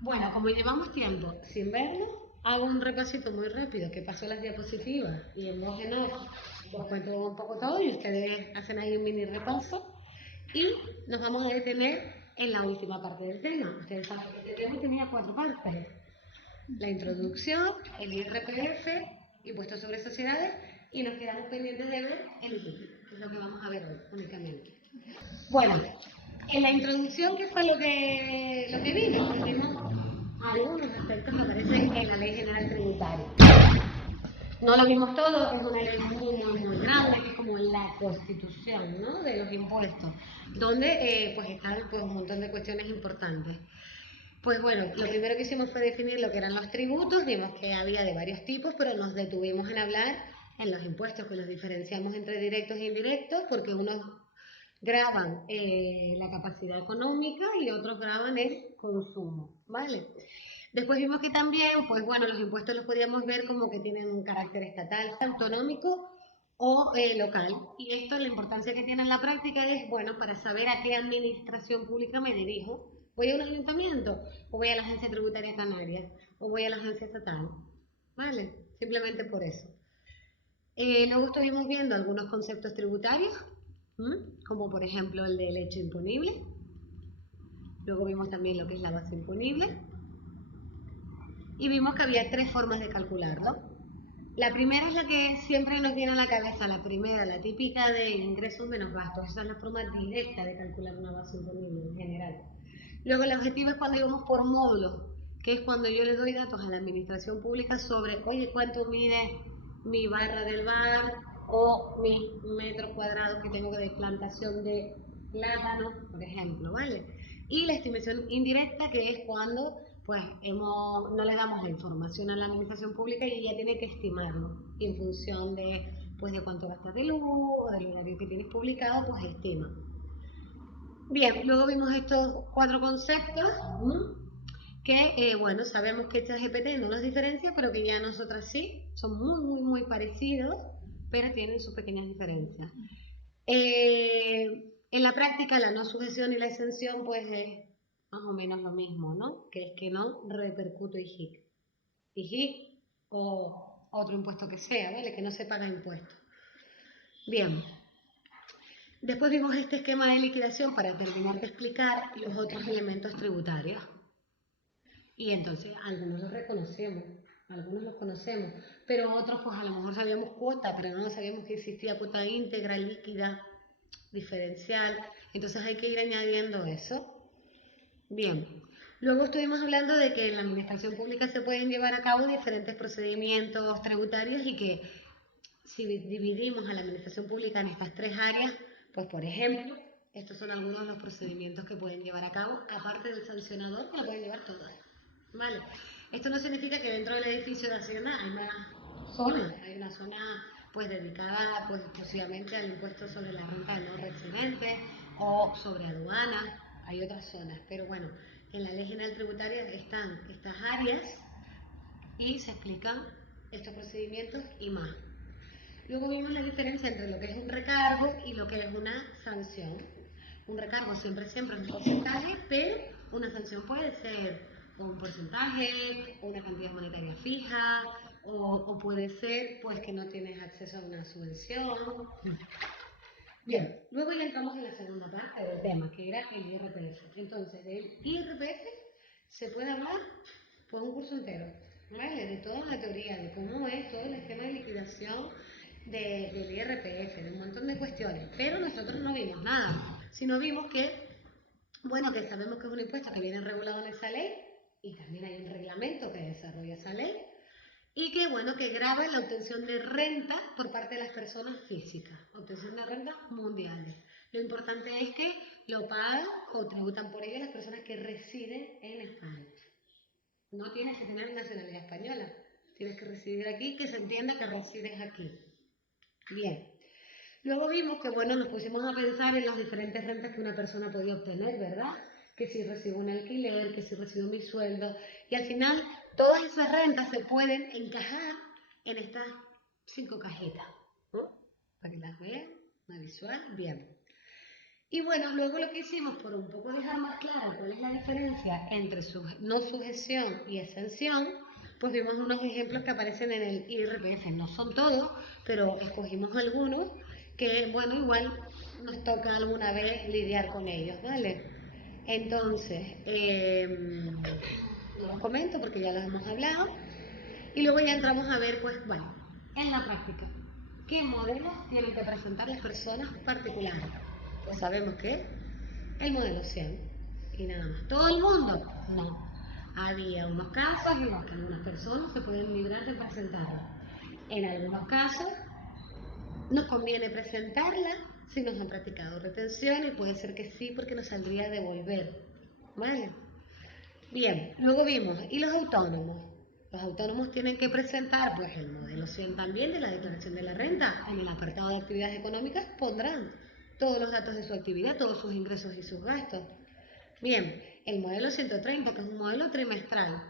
Bueno, como llevamos tiempo sin vernos, hago un repasito muy rápido que pasó las diapositivas y en voz en off os cuento un poco todo y ustedes hacen ahí un mini repaso y nos vamos a detener en la última parte del tema. Ustedes saben que este tema tenía 4 partes: la introducción, el IRPF, impuestos sobre sociedades, y nos quedamos pendientes de ver el ITIP, que es lo que vamos a ver hoy únicamente. Bueno, en la introducción, ¿qué fue lo que vimos algunos aspectos que aparecen en la Ley General Tributaria. No lo vimos todo, es una ley muy grande, que es como la constitución, ¿no?, de los impuestos, donde pues están pues, un montón de cuestiones importantes. Pues bueno, lo primero que hicimos fue definir lo que eran los tributos, vimos que había de varios tipos, pero nos detuvimos en hablar en los impuestos, que los diferenciamos entre directos e indirectos, porque unos graban la capacidad económica y otros graban el consumo, ¿vale? Después vimos que también, pues bueno, los impuestos los podíamos ver como que tienen un carácter estatal, autonómico o local. Y esto, la importancia que tiene en la práctica es, bueno, para saber a qué administración pública me dirijo. ¿Voy a un ayuntamiento o voy a la agencia tributaria canaria o voy a la agencia estatal? ¿Vale? Simplemente por eso. Luego estuvimos viendo algunos conceptos tributarios, como por ejemplo el del hecho imponible. Luego vimos también lo que es la base imponible. Y vimos que había 3 formas de calcularlo. La primera es la que siempre nos viene a la cabeza, la primera, la típica de ingresos menos gastos. Esa es la forma directa de calcular una base imponible en general. Luego el objetivo es cuando íbamos por módulos, que es cuando yo le doy datos a la administración pública sobre, oye, cuánto mide mi barra del bar o mis metros cuadrados que tengo de plantación de plátano, por ejemplo, ¿vale? Y la estimación indirecta, que es cuando pues no le damos la información a la administración pública y ella tiene que estimarlo. Y en función de cuánto gastas de luz o del horario que tienes publicado, pues estima. Bien, luego vimos estos 4 conceptos que, bueno, sabemos que ChatGPT no nos diferencia, pero que ya nosotras sí, son muy parecidos, pero tienen sus pequeñas diferencias. En la práctica, la no sujeción y la exención, pues es más o menos lo mismo, ¿no? Que es que no repercuto IGIC. IGIC o otro impuesto que sea, ¿vale? Que no se paga impuesto. Bien. Después vimos este esquema de liquidación para terminar de explicar los otros elementos tributarios. Y entonces algunos los reconocemos, algunos los conocemos, pero otros pues a lo mejor sabíamos cuota, pero no sabíamos que existía cuota íntegra, líquida, diferencial. Entonces hay que ir añadiendo eso. Bien, luego estuvimos hablando de que en la administración pública se pueden llevar a cabo diferentes procedimientos tributarios y que si dividimos a la administración pública en estas 3 áreas, pues por ejemplo, estos son algunos de los procedimientos que pueden llevar a cabo, aparte del sancionador, que lo pueden llevar todas. ¿Vale? Esto no significa que dentro del edificio de Hacienda hay más zonas, hay una zona pues dedicada pues exclusivamente al impuesto sobre la renta de no residentes o sobre aduanas, hay otras zonas, pero bueno, en la Ley General Tributaria están estas áreas y se explican estos procedimientos y más. Luego vimos la diferencia entre lo que es un recargo y lo que es una sanción. Un recargo siempre es un porcentaje, pero una sanción puede ser un porcentaje, o una cantidad monetaria fija, o puede ser pues que no tienes acceso a una subvención. Bien, luego ya entramos en la segunda parte del tema, que era el IRPF. Entonces, del IRPF se puede hablar por un curso entero, ¿vale? De toda la teoría, de cómo es todo el esquema de liquidación del IRPF, de un montón de cuestiones. Pero nosotros no vimos nada, sino vimos que, bueno, que sabemos que es un impuesto que viene regulado en esa ley, y también hay un reglamento que desarrolla esa ley, y que bueno, que grava la obtención de renta por parte de las personas físicas, obtención de rentas mundiales. Lo importante es que lo pagan o tributan por ello las personas que residen en España. No tienes que tener nacionalidad española, tienes que residir aquí, que se entienda que resides aquí. Bien. Luego vimos que, bueno, nos pusimos a pensar en las diferentes rentas que una persona podía obtener, ¿verdad? Que si recibo un alquiler, que si recibo mi sueldo. Y al final, todas esas rentas se pueden encajar en estas 5 cajitas, ¿no? Para que las vean, una visual, bien. Y bueno, luego lo que hicimos, por un poco dejar más claro cuál es la diferencia entre no sujeción y exención, pues vimos unos ejemplos que aparecen en el IRPF. No son todos, pero escogimos algunos que, bueno, igual nos toca alguna vez lidiar con ellos, ¿vale? Entonces, los comento porque ya los hemos hablado. Y luego ya entramos a ver, pues, bueno, en la práctica, ¿qué modelos tienen que presentar las personas particulares? Pues sabemos que el modelo 100 y nada más. ¿Todo el mundo? No. Había unos casos en los que algunas personas se pueden librar de presentarla. En algunos casos nos conviene presentarla si nos han practicado retención y puede ser que sí porque nos saldría devolver. ¿Vale? Bien, luego vimos, ¿y los autónomos? Los autónomos tienen que presentar pues el modelo 100 también de la declaración de la renta. En el apartado de actividades económicas pondrán todos los datos de su actividad, todos sus ingresos y sus gastos. Bien, el modelo 130, que es un modelo trimestral.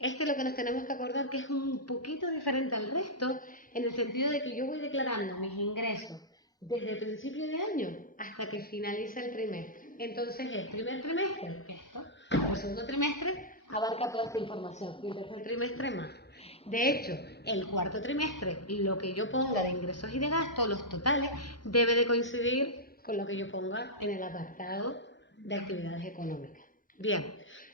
Este es lo que nos tenemos que acordar que es un poquito diferente al resto, en el sentido de que yo voy declarando mis ingresos desde el principio de año hasta que finaliza el trimestre. Entonces, el primer trimestre, esto. El segundo trimestre abarca toda esta información y el tercer trimestre más. De hecho, el cuarto trimestre, lo que yo ponga de ingresos y de gastos, los totales, debe de coincidir con lo que yo ponga en el apartado de actividades económicas. Bien,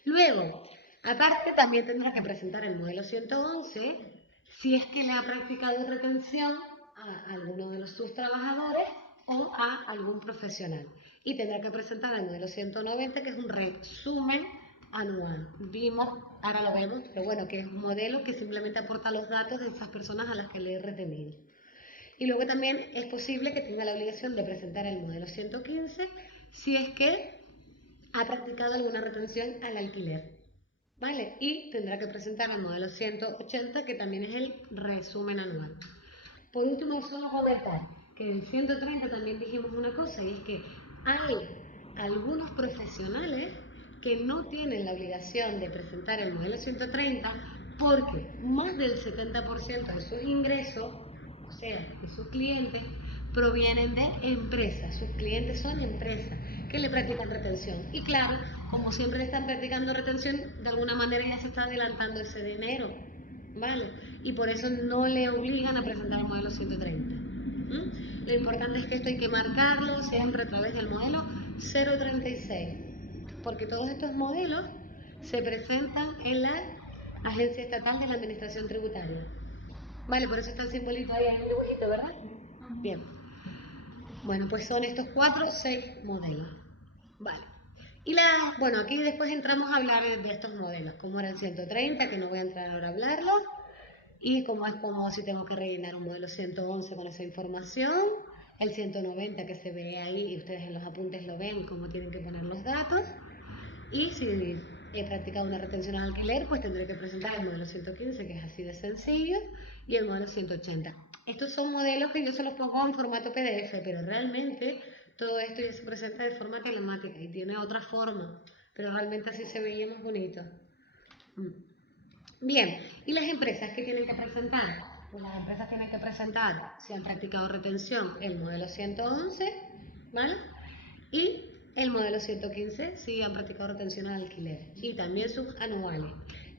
luego, aparte también tendrá que presentar el modelo 111 si es que le ha practicado retención a alguno de sus trabajadores o a algún profesional. Y tendrá que presentar el modelo 190, que es un resumen anual. Vimos, ahora lo vemos, pero bueno, que es un modelo que simplemente aporta los datos de esas personas a las que le he retenido. Y luego también es posible que tenga la obligación de presentar el modelo 115 si es que ha practicado alguna retención al alquiler. ¿Vale? Y tendrá que presentar el modelo 180, que también es el resumen anual. Por último, solo comentar que en 130 también dijimos una cosa, y es que hay algunos profesionales que no tienen la obligación de presentar el modelo 130 porque más del 70% de sus ingresos, o sea, de sus clientes, provienen de empresas. Sus clientes son empresas que le practican retención. Y claro, como siempre le están practicando retención, de alguna manera ya se está adelantando ese dinero. ¿Vale? Y por eso no le obligan a presentar el modelo 130. ¿Mm? Lo importante es que esto hay que marcarlo siempre a través del modelo 036, porque todos estos modelos se presentan en la Agencia Estatal de la Administración Tributaria. Vale, por eso está el simbolito ahí en el dibujito, ¿verdad? Bien. Bueno, pues son estos 4 o 6 modelos. Vale. Bueno, aquí después entramos a hablar de estos modelos, como era el 130, que no voy a entrar ahora a hablarlo, y cómo es cómodo si tengo que rellenar un modelo 111 con esa información, el 190 que se ve ahí y ustedes en los apuntes lo ven, cómo tienen que poner los datos, y si he practicado una retención al alquiler, pues tendré que presentar el modelo 115, que es así de sencillo, y el modelo 180. Estos son modelos que yo se los pongo en formato PDF, pero realmente todo esto ya se presenta de forma telemática y tiene otra forma, pero realmente así se veía más bonito. Bien, ¿y las empresas qué tienen que presentar? Pues las empresas tienen que presentar, si han practicado retención, el modelo 111, ¿vale? Y el modelo 115, si han practicado retención al alquiler. Y también sus anuales.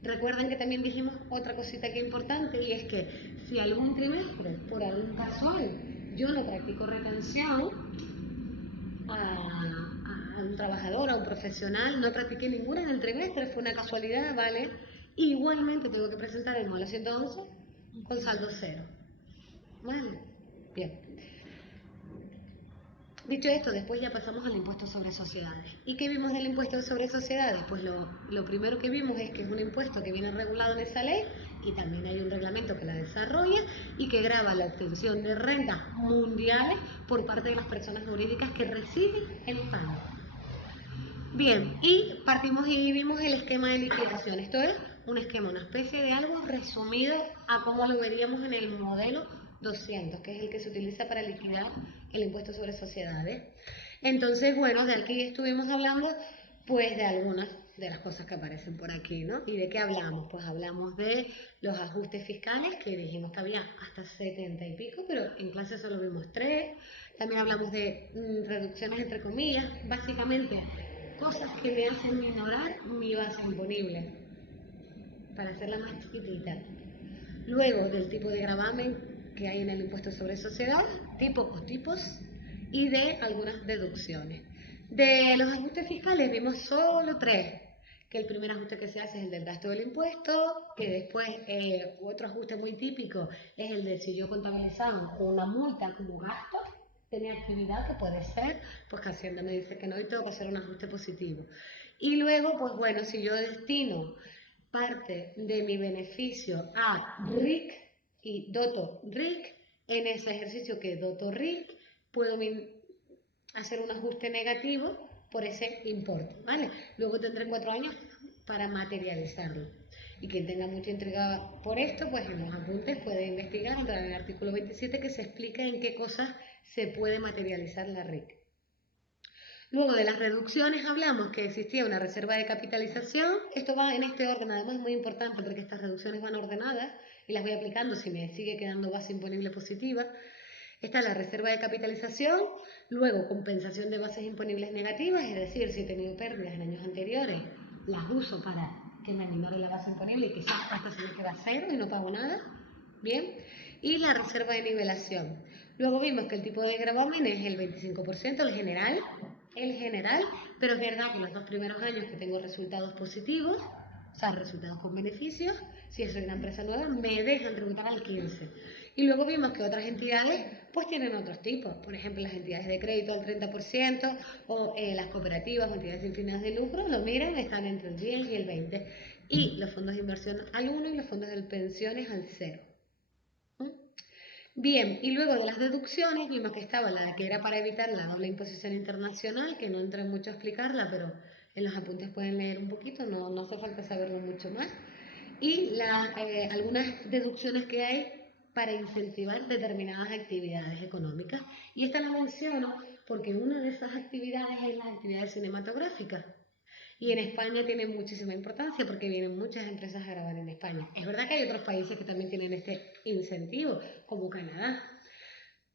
Recuerden que también dijimos otra cosita que es importante, y es que si algún trimestre, por algún casual, yo no practico retención a un trabajador, a un profesional, no practiqué ninguna en el trimestre, fue una casualidad, ¿vale? Igualmente tengo que presentar el modelo 111 con saldo cero, ¿vale? Bien. Dicho esto, después ya pasamos al impuesto sobre sociedades. ¿Y qué vimos del impuesto sobre sociedades? Pues lo primero que vimos es que es un impuesto que viene regulado en esa ley y también hay un reglamento que la desarrolla y que grava la obtención de rentas mundiales por parte de las personas jurídicas que residen en España. Bien, y partimos y vimos el esquema de liquidación. Esto es un esquema, una especie de algo resumido a cómo lo veríamos en el modelo 200, que es el que se utiliza para liquidar el impuesto sobre sociedades. Entonces, bueno, de aquí estuvimos hablando pues de algunas de las cosas que aparecen por aquí, ¿no? ¿Y de qué hablamos? Pues hablamos de los ajustes fiscales, que dijimos que había hasta 70 y pico, pero en clase solo vimos 3. También hablamos de reducciones entre comillas, básicamente cosas que me hacen minorar mi base imponible, para hacerla más chiquitita. Luego del tipo de gravamen que hay en el impuesto sobre sociedad, tipo o tipos, y de algunas deducciones. De los ajustes fiscales vimos solo 3, que el primer ajuste que se hace es el del gasto del impuesto, que después otro ajuste muy típico es el de si yo contabilizaba una multa como gasto de mi actividad, que puede ser, pues que Hacienda me dice que no y tengo que hacer un ajuste positivo. Y luego, pues bueno, si yo destino parte de mi beneficio a RIC y doto RIC, en ese ejercicio que doto RIC, puedo hacer un ajuste negativo por ese importe, ¿vale? Luego tendré 4 años para materializarlo. Y quien tenga mucha intriga por esto, pues en los apuntes puede investigar, entrar en el artículo 27 que se explica en qué cosas se puede materializar la RIC. Luego de las reducciones hablamos que existía una reserva de capitalización. Esto va en este orden, además es muy importante porque estas reducciones van ordenadas y las voy aplicando si me sigue quedando base imponible positiva. Está la reserva de capitalización, luego compensación de bases imponibles negativas, es decir, si he tenido pérdidas en años anteriores, las uso para que me minore la base imponible y que hasta se me queda cero y no pago nada. Bien, y la reserva de nivelación. Luego vimos que el tipo de gravamen es el 25%, el general, pero es verdad que los 2 primeros años que tengo resultados positivos, o sea, resultados con beneficios, si soy una empresa nueva, me dejan tributar al 15%. Y luego vimos que otras entidades pues tienen otros tipos, por ejemplo las entidades de crédito al 30% o las cooperativas o entidades sin fines de lucro, lo miran, están entre el 10 y el 20%. Y los fondos de inversión al 1 y los fondos de pensiones al 0. Bien, y luego de las deducciones vimos que estaba la que era para evitar la doble imposición internacional, que no entré mucho a explicarla, pero en los apuntes pueden leer un poquito, no hace falta saberlo mucho más. Y algunas deducciones que hay para incentivar determinadas actividades económicas. Y esta la menciono porque una de esas actividades es las actividades cinematográficas. Y en España tiene muchísima importancia porque vienen muchas empresas a grabar en España. Es verdad que hay otros países que también tienen este incentivo, como Canadá.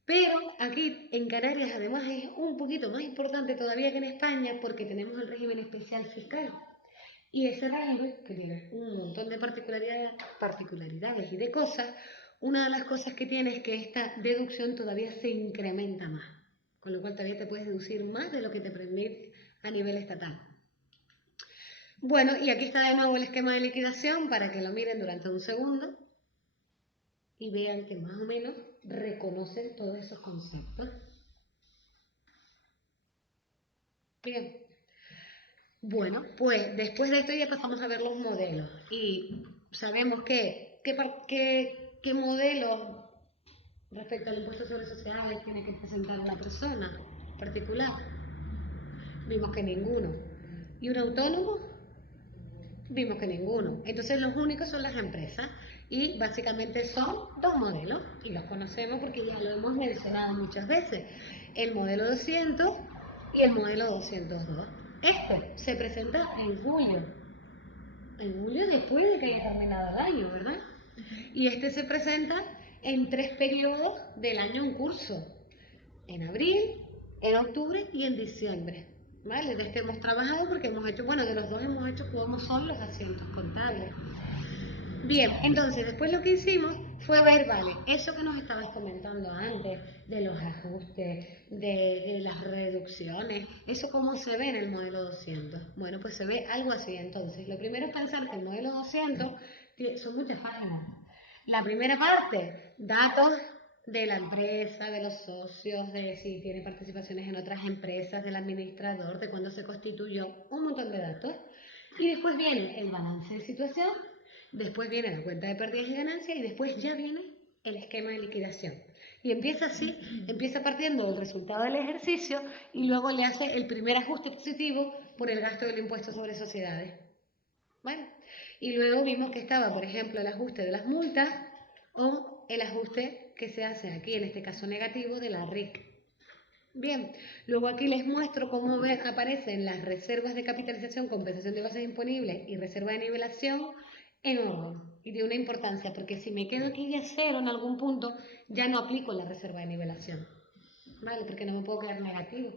Pero aquí en Canarias además es un poquito más importante todavía que en España porque tenemos el régimen especial fiscal. Y ese régimen, que tiene un montón de particularidades y de cosas, una de las cosas que tiene es que esta deducción todavía se incrementa más. Con lo cual todavía te puedes deducir más de lo que te permite a nivel estatal. Bueno, y aquí está de nuevo el esquema de liquidación para que lo miren durante un segundo y vean que más o menos reconocen todos esos conceptos. Bien. Bueno, pues después de esto ya pasamos a ver los modelos y sabemos qué modelo respecto al impuesto sobre sociedades tiene que presentar una persona particular. Vimos que ninguno. ¿Y un autónomo? Vimos que ninguno. Entonces los únicos son las empresas y básicamente son 2 modelos y los conocemos porque ya lo hemos mencionado muchas veces. El modelo 200 y el modelo 202. Este se presenta en julio después de que haya terminado el año, ¿verdad? Y este se presenta en 3 periodos del año en curso, en abril, en octubre y en diciembre. ¿Vale? De este hemos trabajado porque hemos hecho, bueno, de los dos hemos hecho cómo son los asientos contables. Bien, entonces después lo que hicimos fue ver, vale, eso que nos estabas comentando antes, de los ajustes, de las reducciones, eso cómo se ve en el modelo 200. Bueno, pues se ve algo así. Entonces, lo primero es pensar que el modelo 200 son muchas páginas. La primera parte, datos de la empresa, de los socios, de si tiene participaciones en otras empresas, del administrador, de cuándo se constituyó, un montón de datos. Y después viene el balance de situación, después viene la cuenta de pérdidas y ganancias y después ya viene el esquema de liquidación. Y empieza así, empieza partiendo del resultado del ejercicio y luego le hace el primer ajuste positivo por el gasto del impuesto sobre sociedades. Bueno, y luego vimos que estaba, por ejemplo, el ajuste de las multas o el ajuste que se hace aquí, en este caso negativo, de la RIC. Bien, luego aquí les muestro cómo aparecen las reservas de capitalización, compensación de bases imponibles y reserva de nivelación en orden. Y de una importancia, porque si me quedo aquí a cero en algún punto, ya no aplico la reserva de nivelación. ¿Vale? Porque no me puedo quedar negativo.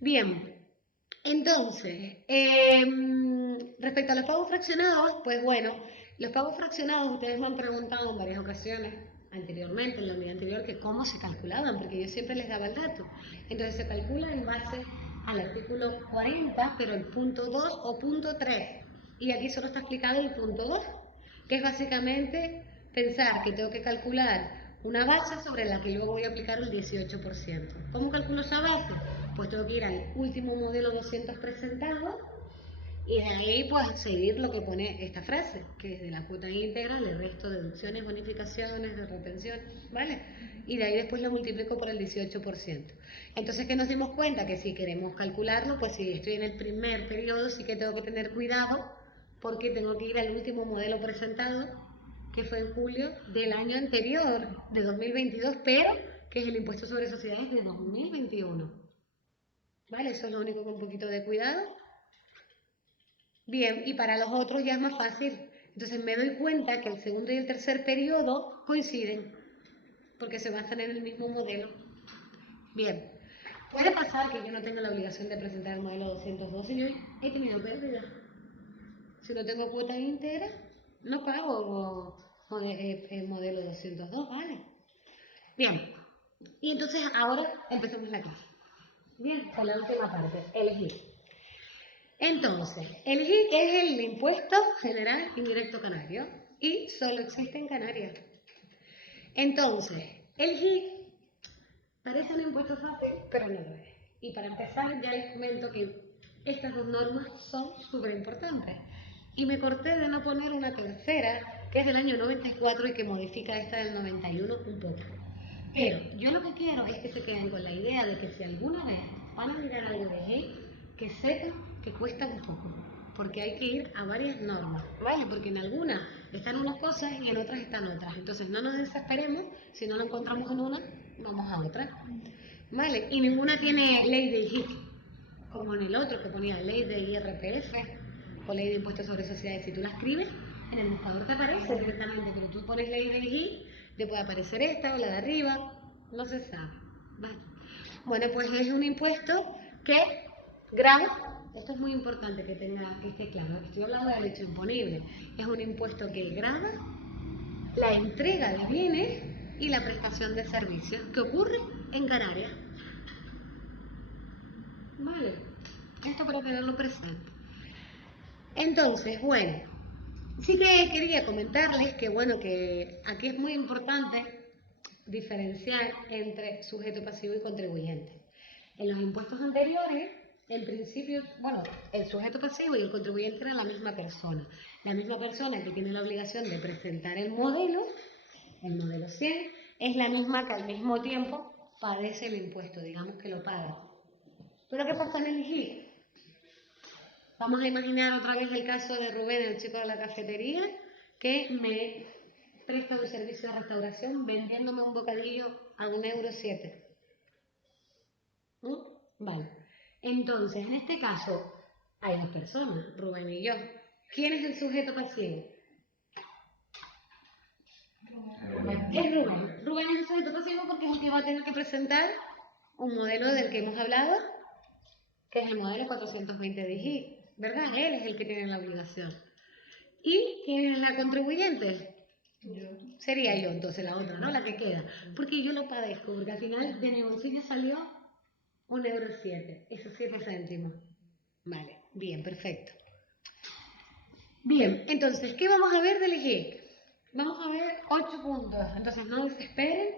Bien, entonces, respecto a los pagos fraccionados, pues bueno, los pagos fraccionados ustedes me han preguntado en varias ocasiones anteriormente, en la unidad anterior, que cómo se calculaban, porque yo siempre les daba el dato. Entonces se calcula en base al artículo 40, pero el punto 2 o punto 3. Y aquí solo está explicado el punto 2, que es básicamente pensar que tengo que calcular una base sobre la que luego voy a aplicar el 18%. ¿Cómo calculo esa base? Pues tengo que ir al último modelo 200 presentado y de ahí pues seguir lo que pone esta frase, que es de la cuota íntegra, le resto deducciones, bonificaciones, de retención, ¿vale? Y de ahí después lo multiplico por el 18%. Entonces que nos dimos cuenta que si queremos calcularlo, pues si estoy en el primer periodo sí que tengo que tener cuidado porque tengo que ir al último modelo presentado, que fue en julio del año anterior, de 2022, pero que es el impuesto sobre sociedades de 2021. ¿Vale? Eso es lo único con un poquito de cuidado. Bien, y para los otros ya es más fácil. Entonces me doy cuenta que el segundo y el tercer periodo coinciden, porque se basan en el mismo modelo. Bien, puede pasar que yo no tenga la obligación de presentar el modelo 202 y yo he tenido pérdida. Si no tengo cuota íntegra, no pago el modelo 202, ¿vale? Bien, y entonces ahora empezamos la clase. Bien, con la última parte, elegir. Entonces, el GIC es el impuesto general indirecto canario y solo existe en Canarias. Entonces, el GIC parece un impuesto fácil, pero no lo es. Y para empezar, ya les comento que estas dos normas son súper importantes. Y me corté de no poner una tercera, que es del año 94 y que modifica esta del 91 un poco. Pero yo lo que quiero es que se queden con la idea de que si alguna vez van a mirar algo de GIC, que sepan que cuesta un poco, porque hay que ir a varias normas, ¿vale? Porque en algunas están unas cosas y en otras están otras. Entonces no nos desesperemos, si no lo encontramos en una, vamos a otra, ¿vale? Y ninguna tiene ley de GIC, como en el otro que ponía ley de IRPF o ley de impuestos sobre sociedades. Si tú la escribes, en el buscador te aparece directamente, pero tú pones ley de GIC, te puede aparecer esta o la de arriba, no se sabe, ¿vale? Bueno, pues es un impuesto que grava, esto es muy importante que esté claro, estoy hablando del hecho imponible, es un impuesto que grava la entrega de bienes y la prestación de servicios que ocurre en Canarias. Vale, esto para tenerlo presente. Entonces, bueno, sí que quería comentarles que, bueno, que aquí es muy importante diferenciar entre sujeto pasivo y contribuyente. En los impuestos anteriores, en principio, bueno, el sujeto pasivo y el contribuyente eran la misma persona. La misma persona que tiene la obligación de presentar el modelo 100, es la misma que al mismo tiempo padece el impuesto, digamos que lo paga. Pero ¿qué pasa en el GIC? Vamos a imaginar otra vez el caso de Rubén, el chico de la cafetería, que me presta un servicio de restauración vendiéndome un bocadillo a 1,07 €. Vale. Entonces, en este caso, hay dos personas, Rubén y yo. ¿Quién es el sujeto pasivo? Es Rubén. Rubén es el sujeto pasivo porque es el que va a tener que presentar un modelo del que hemos hablado, que es el modelo 420 de GIC, ¿verdad? Él es el que tiene la obligación. ¿Y quién es la contribuyente? Yo. Sería yo, entonces la otra, ¿no? La que queda. Porque yo lo padezco, porque al final de mi bolsillo salió 1,07 €, esos 7 céntimos. Vale, bien, perfecto. Bien, entonces, ¿qué vamos a ver del GIC? Vamos a ver 8 puntos, entonces no desesperen.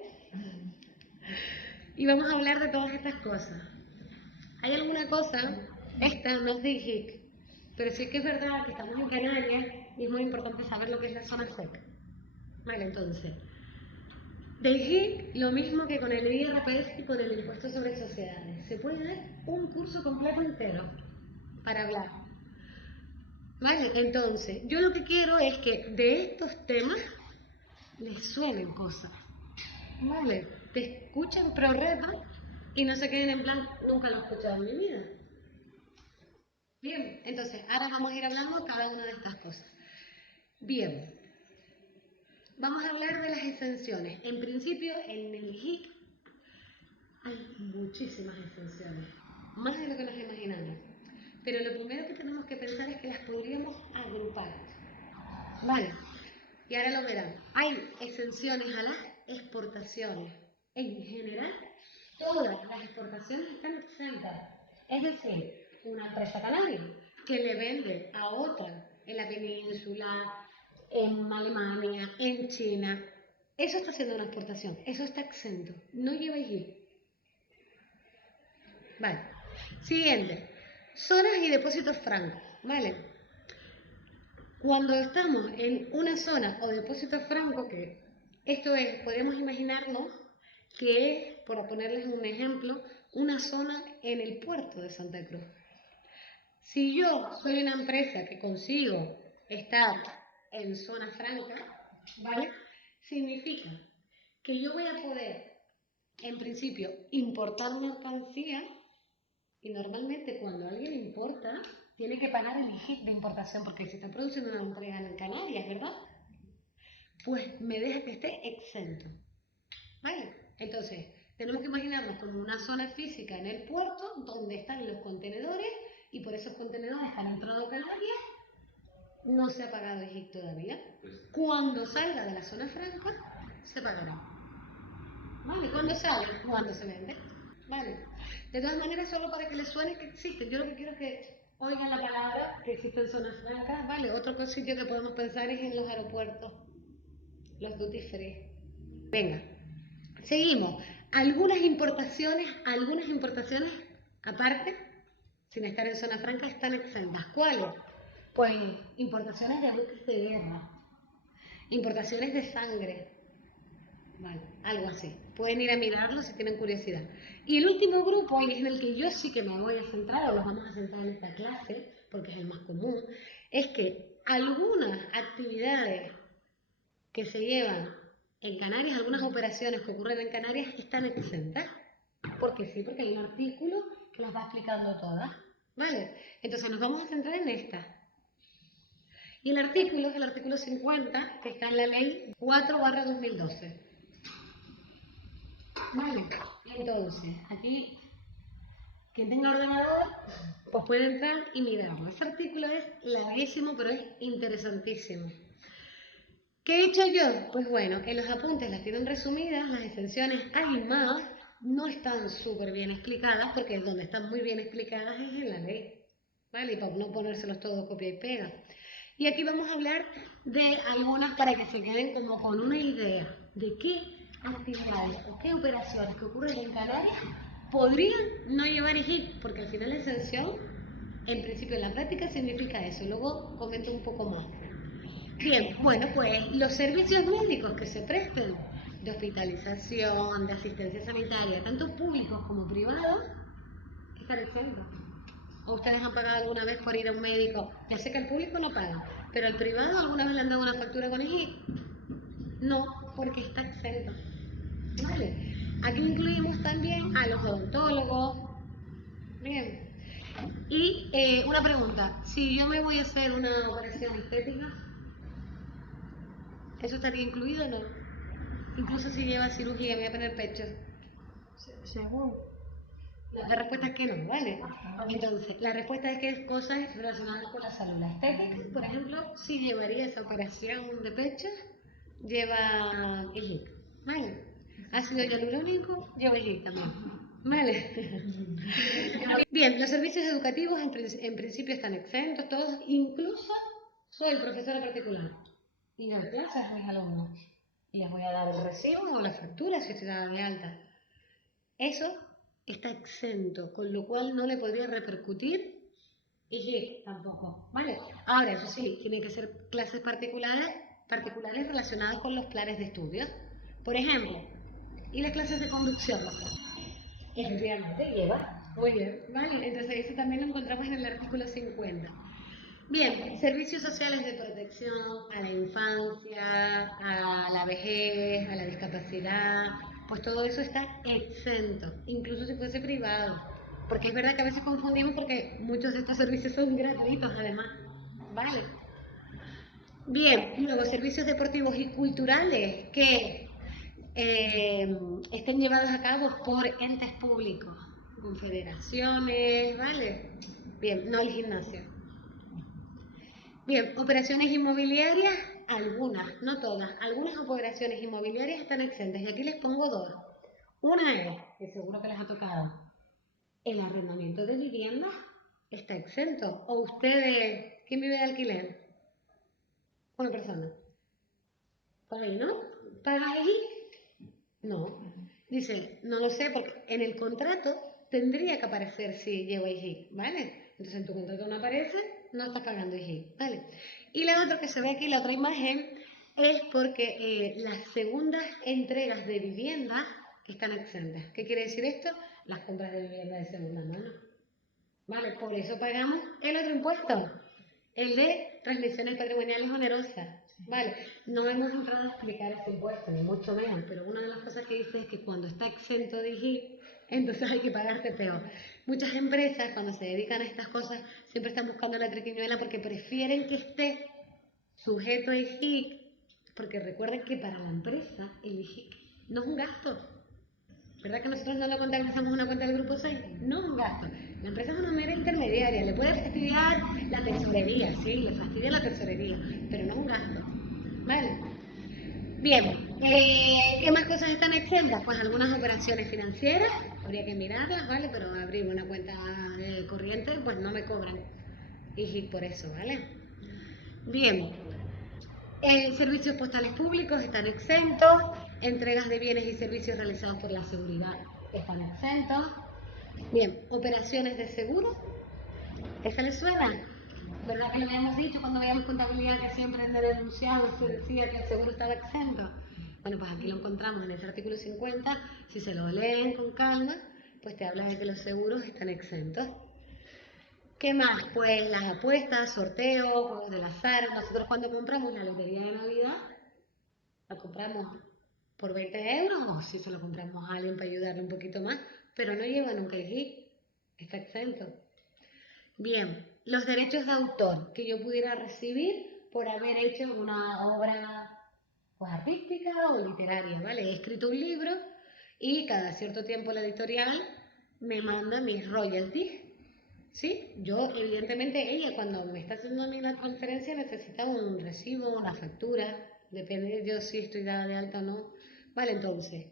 Y vamos a hablar de todas estas cosas. ¿Hay alguna cosa? Esta no es de GIC, pero sí que es verdad que estamos en Canarias y es muy importante saber lo que es la zona seca. Vale, entonces, del GIC, lo mismo que con el IRPF y con el impuesto sobre sociedades. Se puede dar un curso completo entero para hablar. Vale, entonces, yo lo que quiero es que de estos temas les suenen cosas. Vale, te escuchan prorrepa y no se queden en plan, nunca lo he escuchado en mi vida. Bien, entonces ahora vamos a ir hablando cada una de estas cosas. Bien, vamos a hablar de las exenciones. En principio, en el HIC hay muchísimas exenciones, más de lo que nos imaginamos. Pero lo primero que tenemos que pensar es que las podríamos agrupar. Vale, y ahora lo verán. Hay exenciones a las exportaciones. En general, todas las exportaciones están exentas. Es decir, una empresa canaria que le vende a otra en la península, en Alemania, en China, eso está siendo una exportación, eso está exento, no lleva IGI. Vale. Siguiente, zonas y depósitos francos, ¿vale? Cuando estamos en una zona o depósito franco, que esto es, podríamos imaginarnos que es, por ponerles un ejemplo, una zona en el puerto de Santa Cruz. Si yo soy una empresa que consigo estar en zona franca, ¿vale? Significa que yo voy a poder, en principio, importar mercancía y normalmente cuando alguien importa, tiene que pagar el IGIC de importación porque si está produciendo una entrega en Canarias, ¿verdad? Pues me deja que esté exento, ¿vale? Entonces, tenemos que imaginarnos como una zona física en el puerto donde están los contenedores y por esos contenedores que han entrado a Canarias no se ha pagado IGIC todavía. Cuando salga de la zona franca, se pagará. ¿Vale? ¿Cuándo sale? Cuando se vende. ¿Vale? De todas maneras, solo para que les suene que existen. Yo lo que quiero es que oigan la palabra, que existen zonas francas. ¿Vale? Otro sitio que podemos pensar es en los aeropuertos, los duty free. Venga, seguimos. Algunas importaciones aparte, sin estar en zona franca, están exentas. ¿Cuáles? Pues importaciones de buques de guerra, importaciones de sangre, vale, algo así. Pueden ir a mirarlo si tienen curiosidad. Y el último grupo, y es en el que yo sí que me voy a centrar, o los vamos a centrar en esta clase, porque es el más común, es que algunas actividades que se llevan en Canarias, algunas operaciones que ocurren en Canarias están exentas. Porque sí, porque hay un artículo que nos va explicando todas. ¿Vale? Entonces nos vamos a centrar en esta. Y el artículo es el artículo 50, que está en la ley 4/2012. Vale, entonces, aquí, quien tenga ordenador, pues puede entrar y mirarlo. Este artículo es larguísimo, pero es interesantísimo. ¿Qué he hecho yo? Pues bueno, en los apuntes las tienen resumidas, las exenciones hay más, no están súper bien explicadas, porque donde están muy bien explicadas es en la ley. ¿Vale? Y para no ponérselos todo copia y pega. Y aquí vamos a hablar de algunas para que se queden como con una idea de qué actividades o qué operaciones que ocurren en Canarias podrían no llevar IGIC, porque al final la exención, en principio en la práctica significa eso. Luego comento un poco más. Bien, bueno, pues los servicios médicos que se presten de hospitalización, de asistencia sanitaria, tanto públicos como privados, están exentos. ¿Ustedes han pagado alguna vez por ir a un médico? Ya sé que el público no paga, pero el privado alguna vez le han dado una factura con IGI. No, porque está exento. ¿Vale? Aquí incluimos también a los odontólogos. Bien. Y una pregunta, si yo me voy a hacer una operación estética, ¿eso estaría incluido o no? Incluso si lleva cirugía, me voy a poner pecho. Según. La respuesta es que no, ¿vale? Entonces, la respuesta es que es cosas relacionadas con la salud. La estética, por ejemplo, si llevaría esa operación de pecho, lleva IGIC, ¿vale? Ácido hialurónico, lleva IGIC también, ¿vale? Bien, los servicios educativos en principio están exentos, todos, incluso soy profesora particular. Y doy clases a mis alumnos. Y les voy a dar el recibo o la factura si estoy dada de alta. Eso está exento, con lo cual no le podría repercutir IGIC tampoco, ¿vale? Ahora, eso sí, tiene que ser clases particulares relacionadas con los planes de estudio. Por ejemplo, ¿y las clases de conducción? Efectivamente, lleva. Muy bien, ¿vale? Entonces eso también lo encontramos en el artículo 50. Bien, servicios sociales de protección a la infancia, a la vejez, a la discapacidad, pues todo eso está exento, incluso si fuese privado. Porque es verdad que a veces confundimos porque muchos de estos servicios son gratuitos además, ¿vale? Bien, luego servicios deportivos y culturales que estén llevados a cabo por entes públicos, confederaciones, ¿vale? Bien, no el gimnasio. Bien, operaciones inmobiliarias, algunas, no todas, algunas operaciones inmobiliarias están exentas y aquí les pongo dos. Una es, que seguro que les ha tocado, el arrendamiento de viviendas está exento. ¿O ustedes, quién vive de alquiler? Una persona. ¿Para ahí, no? ¿Paga ahí? No. Dice, no lo sé, porque en el contrato tendría que aparecer si llevo IGIC, ¿vale? Entonces en tu contrato no aparece, no estás pagando IGIC, ¿vale? Y la otra que se ve aquí, la otra imagen, es porque las segundas entregas de vivienda están exentas. ¿Qué quiere decir esto? Las compras de vivienda de segunda mano. ¿Vale? Por eso pagamos el otro impuesto, el de transmisiones patrimoniales onerosas. Vale, no hemos entrado a explicar este impuesto, ni mucho menos, pero una de las cosas que dice es que cuando está exento de IGIC, entonces hay que pagarte peor. Muchas empresas, cuando se dedican a estas cosas, siempre están buscando la triquiñuela porque prefieren que esté sujeto a IGIC, porque recuerden que para la empresa el IGIC no es un gasto. ¿Verdad que nosotros no lo contabilizamos una cuenta del grupo 6? No es un gasto. La empresa es una mera intermediaria. Le puede fastidiar la tesorería, sí, le fastidia la tesorería, pero no es un gasto. ¿Vale? Bien, ¿qué más cosas están exentas? Pues algunas operaciones financieras, habría que mirarlas, ¿vale? Pero abrir una cuenta corriente, pues no me cobran. Y por eso, ¿vale? Bien, servicios postales públicos están exentos, entregas de bienes y servicios realizados por la seguridad están exentos. Bien, operaciones de seguro, ¿esa les suena? ¿Verdad que lo habíamos dicho cuando veíamos contabilidad que siempre en el enunciado se decía que el seguro estaba exento? Bueno, pues aquí lo encontramos en ese artículo 50, si se lo leen con calma, pues te habla de que los seguros están exentos. ¿Qué más? Pues las apuestas, sorteos, juegos del azar. Nosotros cuando compramos la lotería de Navidad, la compramos por 20 euros o si se lo compramos a alguien para ayudarle un poquito más, pero no lleva nunca el GIC, está exento. Bien, los derechos de autor que yo pudiera recibir por haber hecho una obra pues, artística o literaria, ¿vale? He escrito un libro y cada cierto tiempo la editorial me manda mis royalties. Sí, yo evidentemente ella cuando me está haciendo a mí la transferencia necesita un recibo, una factura, depende de yo si estoy dada de alta o no. Vale, entonces,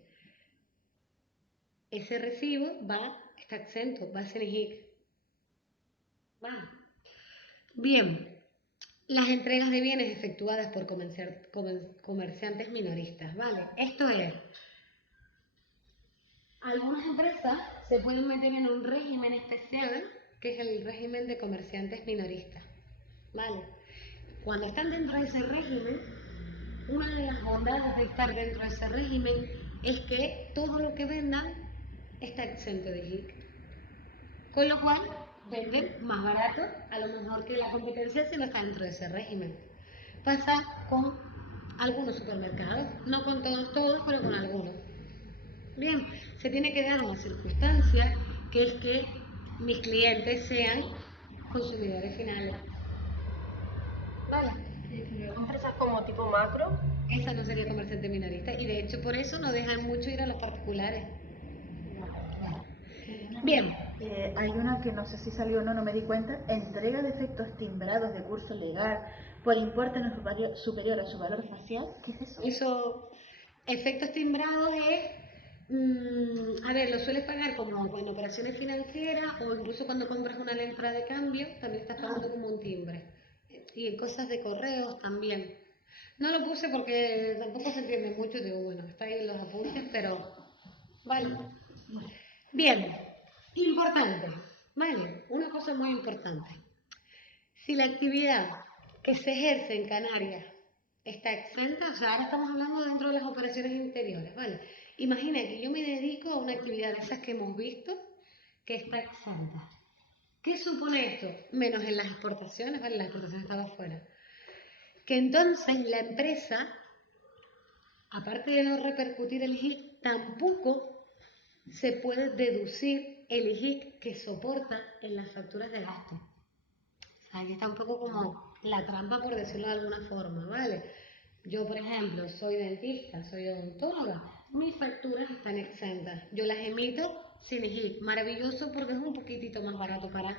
ese recibo está exento, va a ser IGIC. Vale. Bien, las entregas de bienes efectuadas por comerciantes minoristas, ¿vale? Esto es, algunas empresas se pueden meter en un régimen especial, que es el régimen de comerciantes minoristas, ¿vale? Cuando están dentro de ese régimen, una de las bondades de estar dentro de ese régimen es que todo lo que vendan está exento de IGIC. Con lo cual, venden más barato, a lo mejor que la competencia si no está dentro de ese régimen. Pasa con algunos supermercados, no con todos, pero con algunos. Bien, se tiene que dar una circunstancia que es que mis clientes sean consumidores finales. Vale. Empresas como tipo macro. Esa no sería comerciante minorista y de hecho por eso no dejan mucho ir a los particulares. Bien. Hay una que no sé si salió o no, no me di cuenta. Entrega de efectos timbrados de curso legal por importe no superior a su valor facial. ¿Qué es eso? Eso, efectos timbrados es, a ver, lo sueles pagar como en operaciones financieras o incluso cuando compras una letra de cambio, también estás pagando como un timbre. Y en cosas de correos también. No lo puse porque tampoco se entiende mucho, digo, bueno, está ahí en los apuntes, pero vale. Bien, importante, vale, una cosa muy importante. Si la actividad que se ejerce en Canarias está exenta, o sea, ahora estamos hablando dentro de las operaciones interiores, ¿vale? Imagina que yo me dedico a una actividad de esas que hemos visto que está exenta. ¿Qué supone esto? Menos en las exportaciones, ¿vale? Las exportaciones estaban afuera. Que entonces la empresa, aparte de no repercutir el HIT, tampoco se puede deducir el IGIC que soporta en las facturas de gasto. Ahí está un poco como la trampa, por decirlo de alguna forma, ¿vale? Yo, por ejemplo, soy dentista, soy odontóloga, mis facturas están exentas. Yo las emito sin IGIC. Maravilloso porque es un poquitito más barato para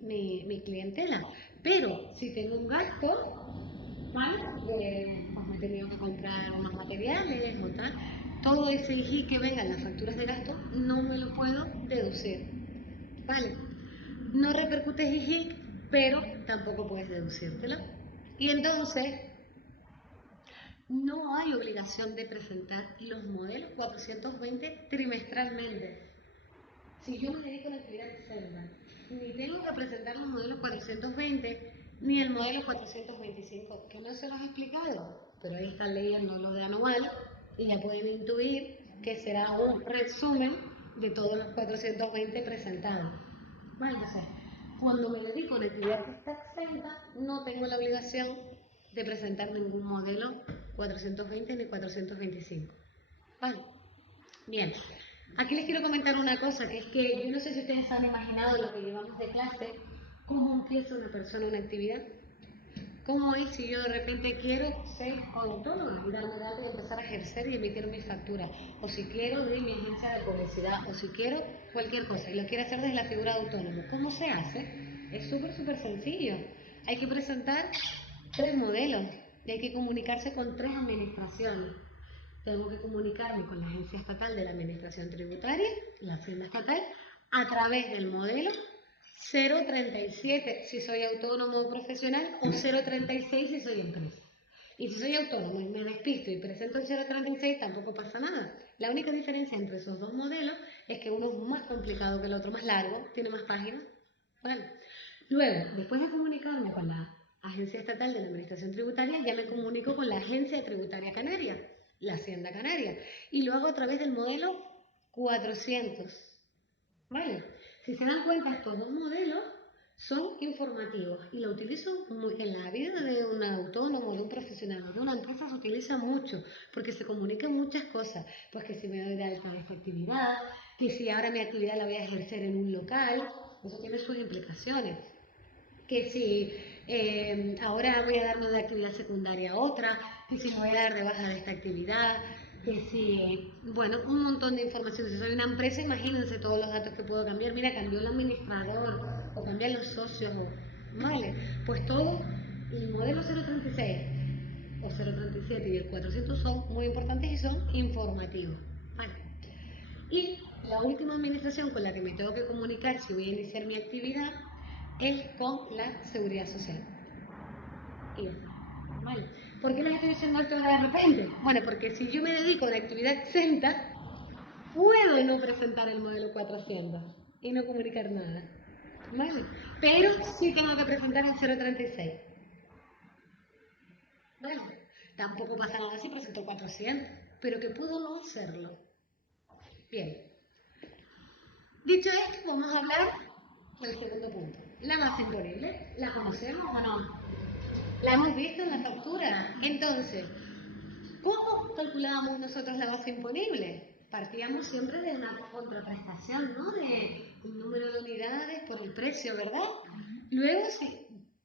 mi clientela. Pero si tengo un gasto, ¿vale? Pues me he tenido que comprar unos materiales o tal. Todo ese IGI que venga en las facturas de gasto no me lo puedo deducir, ¿vale? No repercute IGI, pero tampoco puedes deducírtelo. Y entonces, no hay obligación de presentar los modelos 420 trimestralmente. Si yo me dedico a la actividad externa, ni tengo que presentar los modelos 420 ni el modelo 425, que no se los he explicado, pero ahí están leyendo lo de anual y ya pueden intuir que será un resumen de todos los 420 presentados. Vale, entonces, cuando me dedico a la actividad que está exenta, no tengo la obligación de presentar ningún modelo 420 ni 425. Vale. Bien, aquí les quiero comentar una cosa, que es que yo no sé si ustedes han imaginado lo que llevamos de clase, cómo empieza una persona una actividad, cómo es si yo de repente quiero ser autónoma y darme de alta y empezar a ejercer y emitir mis facturas, o si quiero abrir mi agencia de publicidad, o si quiero cualquier cosa y lo quiero hacer desde la figura de autónomo. ¿Cómo se hace? Es súper sencillo. Hay que presentar 3 modelos y hay que comunicarse con 3 administraciones. Tengo que comunicarme con la Agencia Estatal de la Administración Tributaria, la Hacienda Estatal, a través del modelo 037 si soy autónomo o profesional o 036 si soy empresa. Y si soy autónomo y me despisto y presento el 036 tampoco pasa nada. La única diferencia entre esos dos modelos es que uno es más complicado que el otro, más largo, tiene más páginas. Vale. Luego, después de comunicarme con la Agencia Estatal de la Administración Tributaria, ya me comunico con la Agencia Tributaria Canaria, la Hacienda Canaria, y lo hago a través del modelo 400. ¿Vale? Si se dan cuenta, estos dos modelos son informativos y lo utilizo en la vida de un autónomo, de un profesional, de una empresa se utiliza mucho porque se comunican muchas cosas, pues que si me doy de alta en esta actividad, que si ahora mi actividad la voy a ejercer en un local, eso tiene sus implicaciones, que si ahora voy a darme de actividad secundaria a otra, que si me voy a dar de baja de esta actividad, que si, bueno, un montón de información. Si soy una empresa, imagínense todos los datos que puedo cambiar. Mira, cambió el administrador, o cambian los socios, vale, pues todo, el modelo 036 o 037 y el 400 son muy importantes y son informativos, vale. Y la última administración con la que me tengo que comunicar si voy a iniciar mi actividad es con la Seguridad Social. Y ya está. Vale. ¿Por qué les estoy diciendo esto de repente? Bueno, porque si yo me dedico a la actividad exenta, puedo no presentar el modelo 400 y no comunicar nada. ¿Vale? Pero sí tengo que presentar el 036. ¿Vale? Tampoco pasa nada si presento 400, pero que puedo no hacerlo. Bien. Dicho esto, vamos a hablar del segundo punto. La base imponible, ¿la conocemos o no? ¿La hemos visto en la factura? Entonces, ¿cómo calculábamos nosotros la base imponible? Partíamos siempre de una contraprestación, ¿no? De un número de unidades por el precio, ¿verdad? Luego,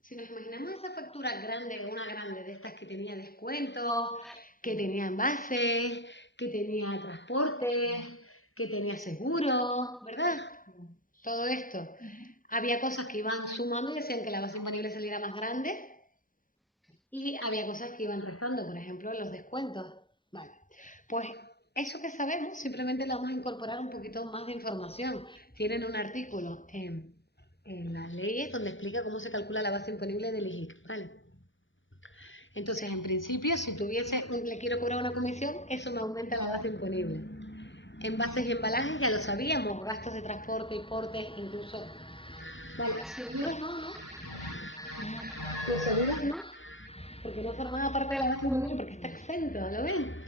si nos imaginamos esa factura grande, una grande de estas que tenía descuentos, que tenía envases, que tenía transporte, que tenía seguro, ¿verdad? Todo esto. Había cosas que iban sumando y decían que la base imponible saliera más grande y había cosas que iban restando, por ejemplo, los descuentos. Vale, pues eso que sabemos simplemente le vamos a incorporar un poquito más de información. Tienen un artículo en las leyes donde explica cómo se calcula la base imponible del IGIC, ¿vale? Entonces, en principio, si le quiero cobrar una comisión, eso me aumenta la base imponible. Envases y embalajes ya lo sabíamos, gastos de transporte y portes, incluso. Vale, seguros no. Los seguros no, porque no forman parte de la base imponible porque está exento, ¿lo ven?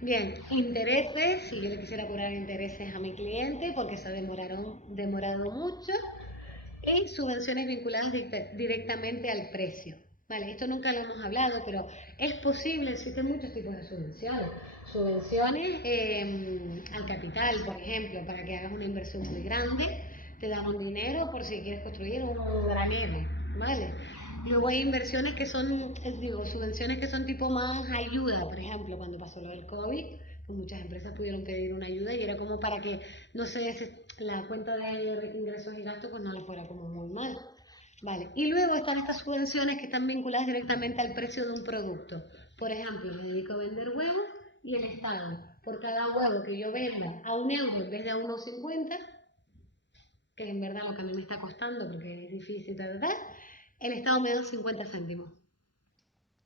Bien, intereses, si yo le quisiera cobrar intereses a mi cliente porque se ha demorado mucho, y subvenciones vinculadas directamente al precio. Vale, esto nunca lo hemos hablado, pero es posible, existen muchos tipos de subvenciones. Subvenciones al capital, por ejemplo, para que hagas una inversión muy grande, te dan un dinero por si quieres construir un granero, ¿vale? Luego hay inversiones que son, digo, subvenciones que son tipo más ayuda, por ejemplo, cuando pasó lo del COVID, pues muchas empresas pudieron pedir una ayuda y era como para que, no sé, la cuenta de ingresos y gastos pues no le fuera como muy mal. Vale, y luego están estas subvenciones que están vinculadas directamente al precio de un producto. Por ejemplo, me dedico a vender huevos y el Estado, por cada huevo que yo venda a 1 euro en vez de a 1,50, que en verdad lo que a mí me está costando porque es difícil, el Estado me da 50 céntimos.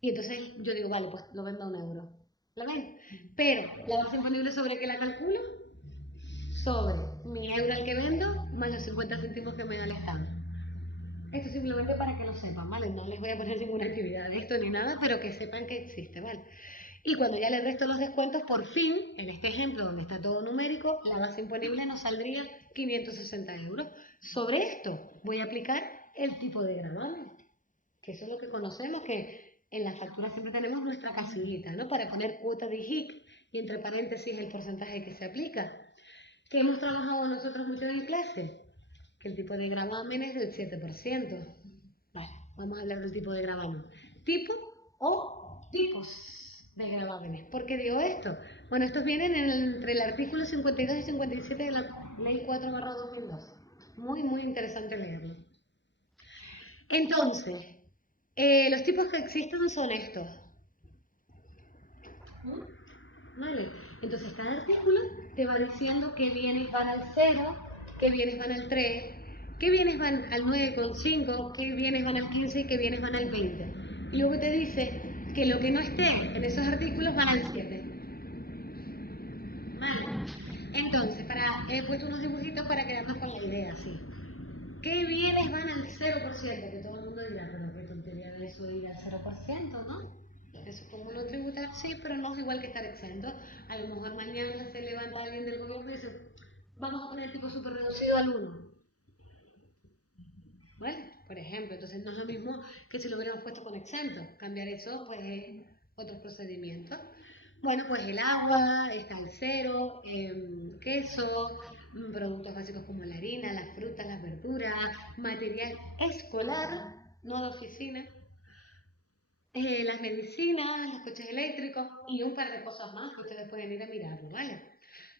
Y entonces yo digo, vale, pues lo vendo a 1 euro. ¿Lo ven? Pero la base imponible sobre qué la calculo, sobre mi euro al que vendo más los 50 céntimos que me da el Estado. Esto simplemente para que lo sepan, ¿vale? No les voy a poner ninguna actividad de esto ni nada, pero que sepan que existe, ¿vale? Y cuando ya le resto los descuentos, por fin, en este ejemplo donde está todo numérico, la base imponible nos saldría 560 euros. Sobre esto voy a aplicar el tipo de gravamen, que eso es lo que conocemos, que en la factura siempre tenemos nuestra casillita, ¿no? Para poner cuota de IJIC y entre paréntesis el porcentaje que se aplica. Que hemos trabajado nosotros mucho en clase, que el tipo de gravamen es del 7%. Vale, vamos a hablar del tipo de gravamen. Tipo o tipos de gravámenes. ¿Por qué digo esto? Bueno, estos vienen entre el artículo 52 y 57 de la Ley 4/2002. Muy, muy interesante leerlo. Entonces, los tipos que existen son estos. ¿Vale? Entonces, cada artículo te va diciendo qué bienes van al 0, qué bienes van al 3, qué bienes van al 9,5, qué bienes van al 15 y qué bienes van al 20. Y luego te dice que lo que no esté en esos artículos van al 7. ¿Vale? Entonces, he puesto unos dibujitos para quedarnos con la idea, sí. ¿Qué bienes van al 0%? Que todo el mundo dirá, pero qué tontería de eso ir al 0%, ¿no? Eso es como no tributar, sí, pero no es igual que estar exento. A lo mejor mañana se levanta alguien del gobierno y dice, vamos a poner el tipo súper reducido al 1. ¿Vale? Por ejemplo, entonces no es lo mismo que si lo hubiéramos puesto con exento. Cambiar eso, pues, es otros procedimientos. Bueno, pues el agua está al 0, queso, productos básicos como la harina, las frutas, las verduras, material escolar, no de oficina, las medicinas, los coches eléctricos y un par de cosas más que ustedes pueden ir a mirarlo, ¿vale?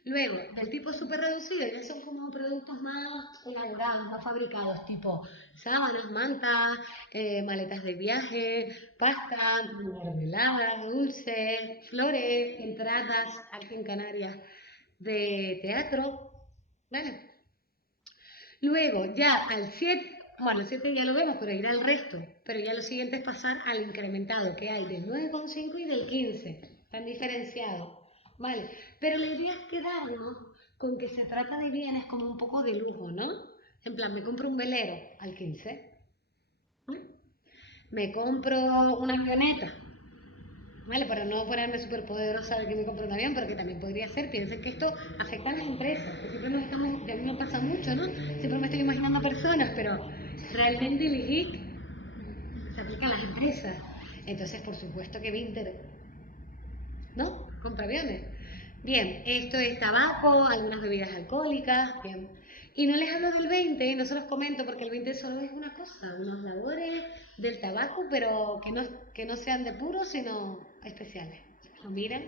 Luego, del tipo súper reducido, ya son como productos más elaborados, más fabricados, tipo sábanas, mantas, maletas de viaje, pastas, mermeladas, dulces, flores, entradas, aquí en Canarias, de teatro, ¿vale? Luego, ya al 7, bueno, el 7 ya lo vemos, pero irá al resto. Pero ya lo siguiente es pasar al incrementado que hay del 9,5 y del 15. Están diferenciados. ¿Vale? Pero la idea es quedarnos con que se trata de bienes como un poco de lujo, ¿no? En plan, me compro un velero al 15. ¿eh? Me compro una avioneta. ¿Vale? Para no ponerme súper poderosa de que me compro un avión, pero que también podría ser. Piensen que esto afecta a las empresas, que siempre nos estamos, que a mí me pasa mucho, ¿no? Siempre me estoy imaginando personas, pero realmente el IGIC se aplica a las empresas. Entonces, por supuesto que Vinter, ¿no? Compra aviones. Bien, esto es tabaco, algunas bebidas alcohólicas, bien. Y no les hablo del 20, y no se los comento porque el 20 solo es una cosa, unos labores del tabaco, pero que no sean de puro, sino especiales. Lo miran,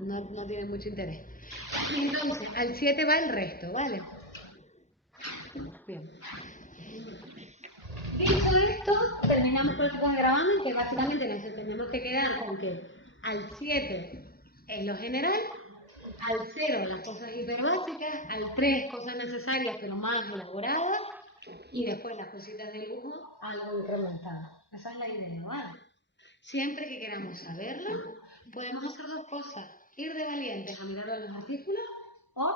no tienen mucho interés. Y entonces, al 7 va el resto, ¿vale? Bien. Dicho esto, terminamos con el tipo de gravamen, que básicamente nos tenemos que quedar con que al 7 es lo general, al 0 las cosas hiperbásicas, al 3 cosas necesarias pero más elaboradas, y después las cositas de lujo, algo incrementado. Esa es la idea, ¿vale? Siempre que queramos saberlo, podemos hacer dos cosas: ir de valientes a mirar los artículos o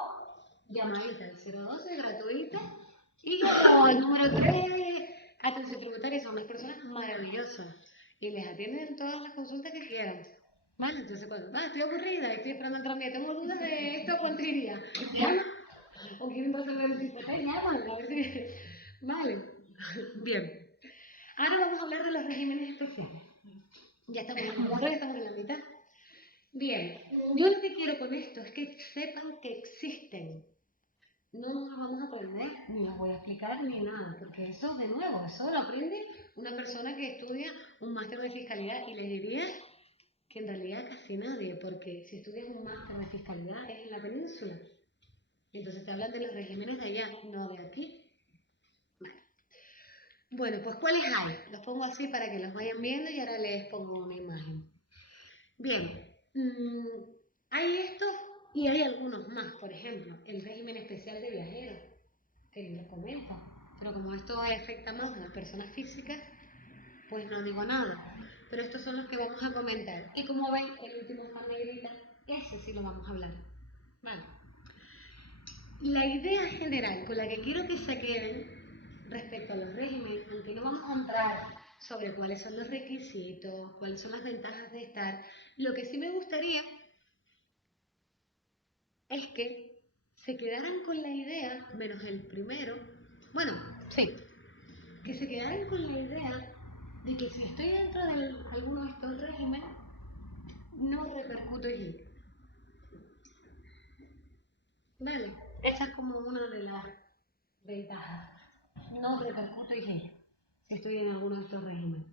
llamadita al 012 gratuito. Y el número 3, atención tributaria, son unas personas maravillosas y les atienden todas las consultas que quieran. ¿Vale? Entonces, cuando estoy aburrida, estoy esperando el tranvía, tengo dudas de esto, ¿cuánto iría? ¿Llama? ¿O quieren resolver el tipo? Llaman, a ver si... Vale. Bien. Ahora vamos a hablar de los regímenes especiales. Ya estamos en la mitad. Bien, yo lo que quiero con esto es que sepan que existen. No nos vamos a aprender, ni los voy a explicar ni nada, porque eso, de nuevo, eso lo aprende una persona que estudia un máster de fiscalidad y le diría que en realidad casi nadie, porque si estudias un máster de fiscalidad es en la península. Entonces te hablan de los regímenes de allá, no de aquí. Vale. Bueno, pues ¿cuáles hay? Los pongo así para que los vayan viendo y ahora les pongo una imagen. Bien, hay estos y hay algunos más. Por ejemplo, el régimen especial de viajeros, que les comento. Pero como esto afecta más a las personas físicas, pues no digo nada. Pero estos son los que vamos a comentar. Y como ven, el último está en negrita, ese sí lo vamos a hablar. Vale. La idea general con la que quiero que se queden respecto a los regímenes, aunque no vamos a entrar sobre cuáles son los requisitos, cuáles son las ventajas de estar, lo que sí me gustaría es que se quedaran con la idea, menos el primero, bueno, sí, que se quedaran con la idea de que si estoy dentro de alguno de estos regímenes, no repercute en él. Vale, esa es como una de las ventajas. No repercute en él si estoy en alguno de estos regímenes.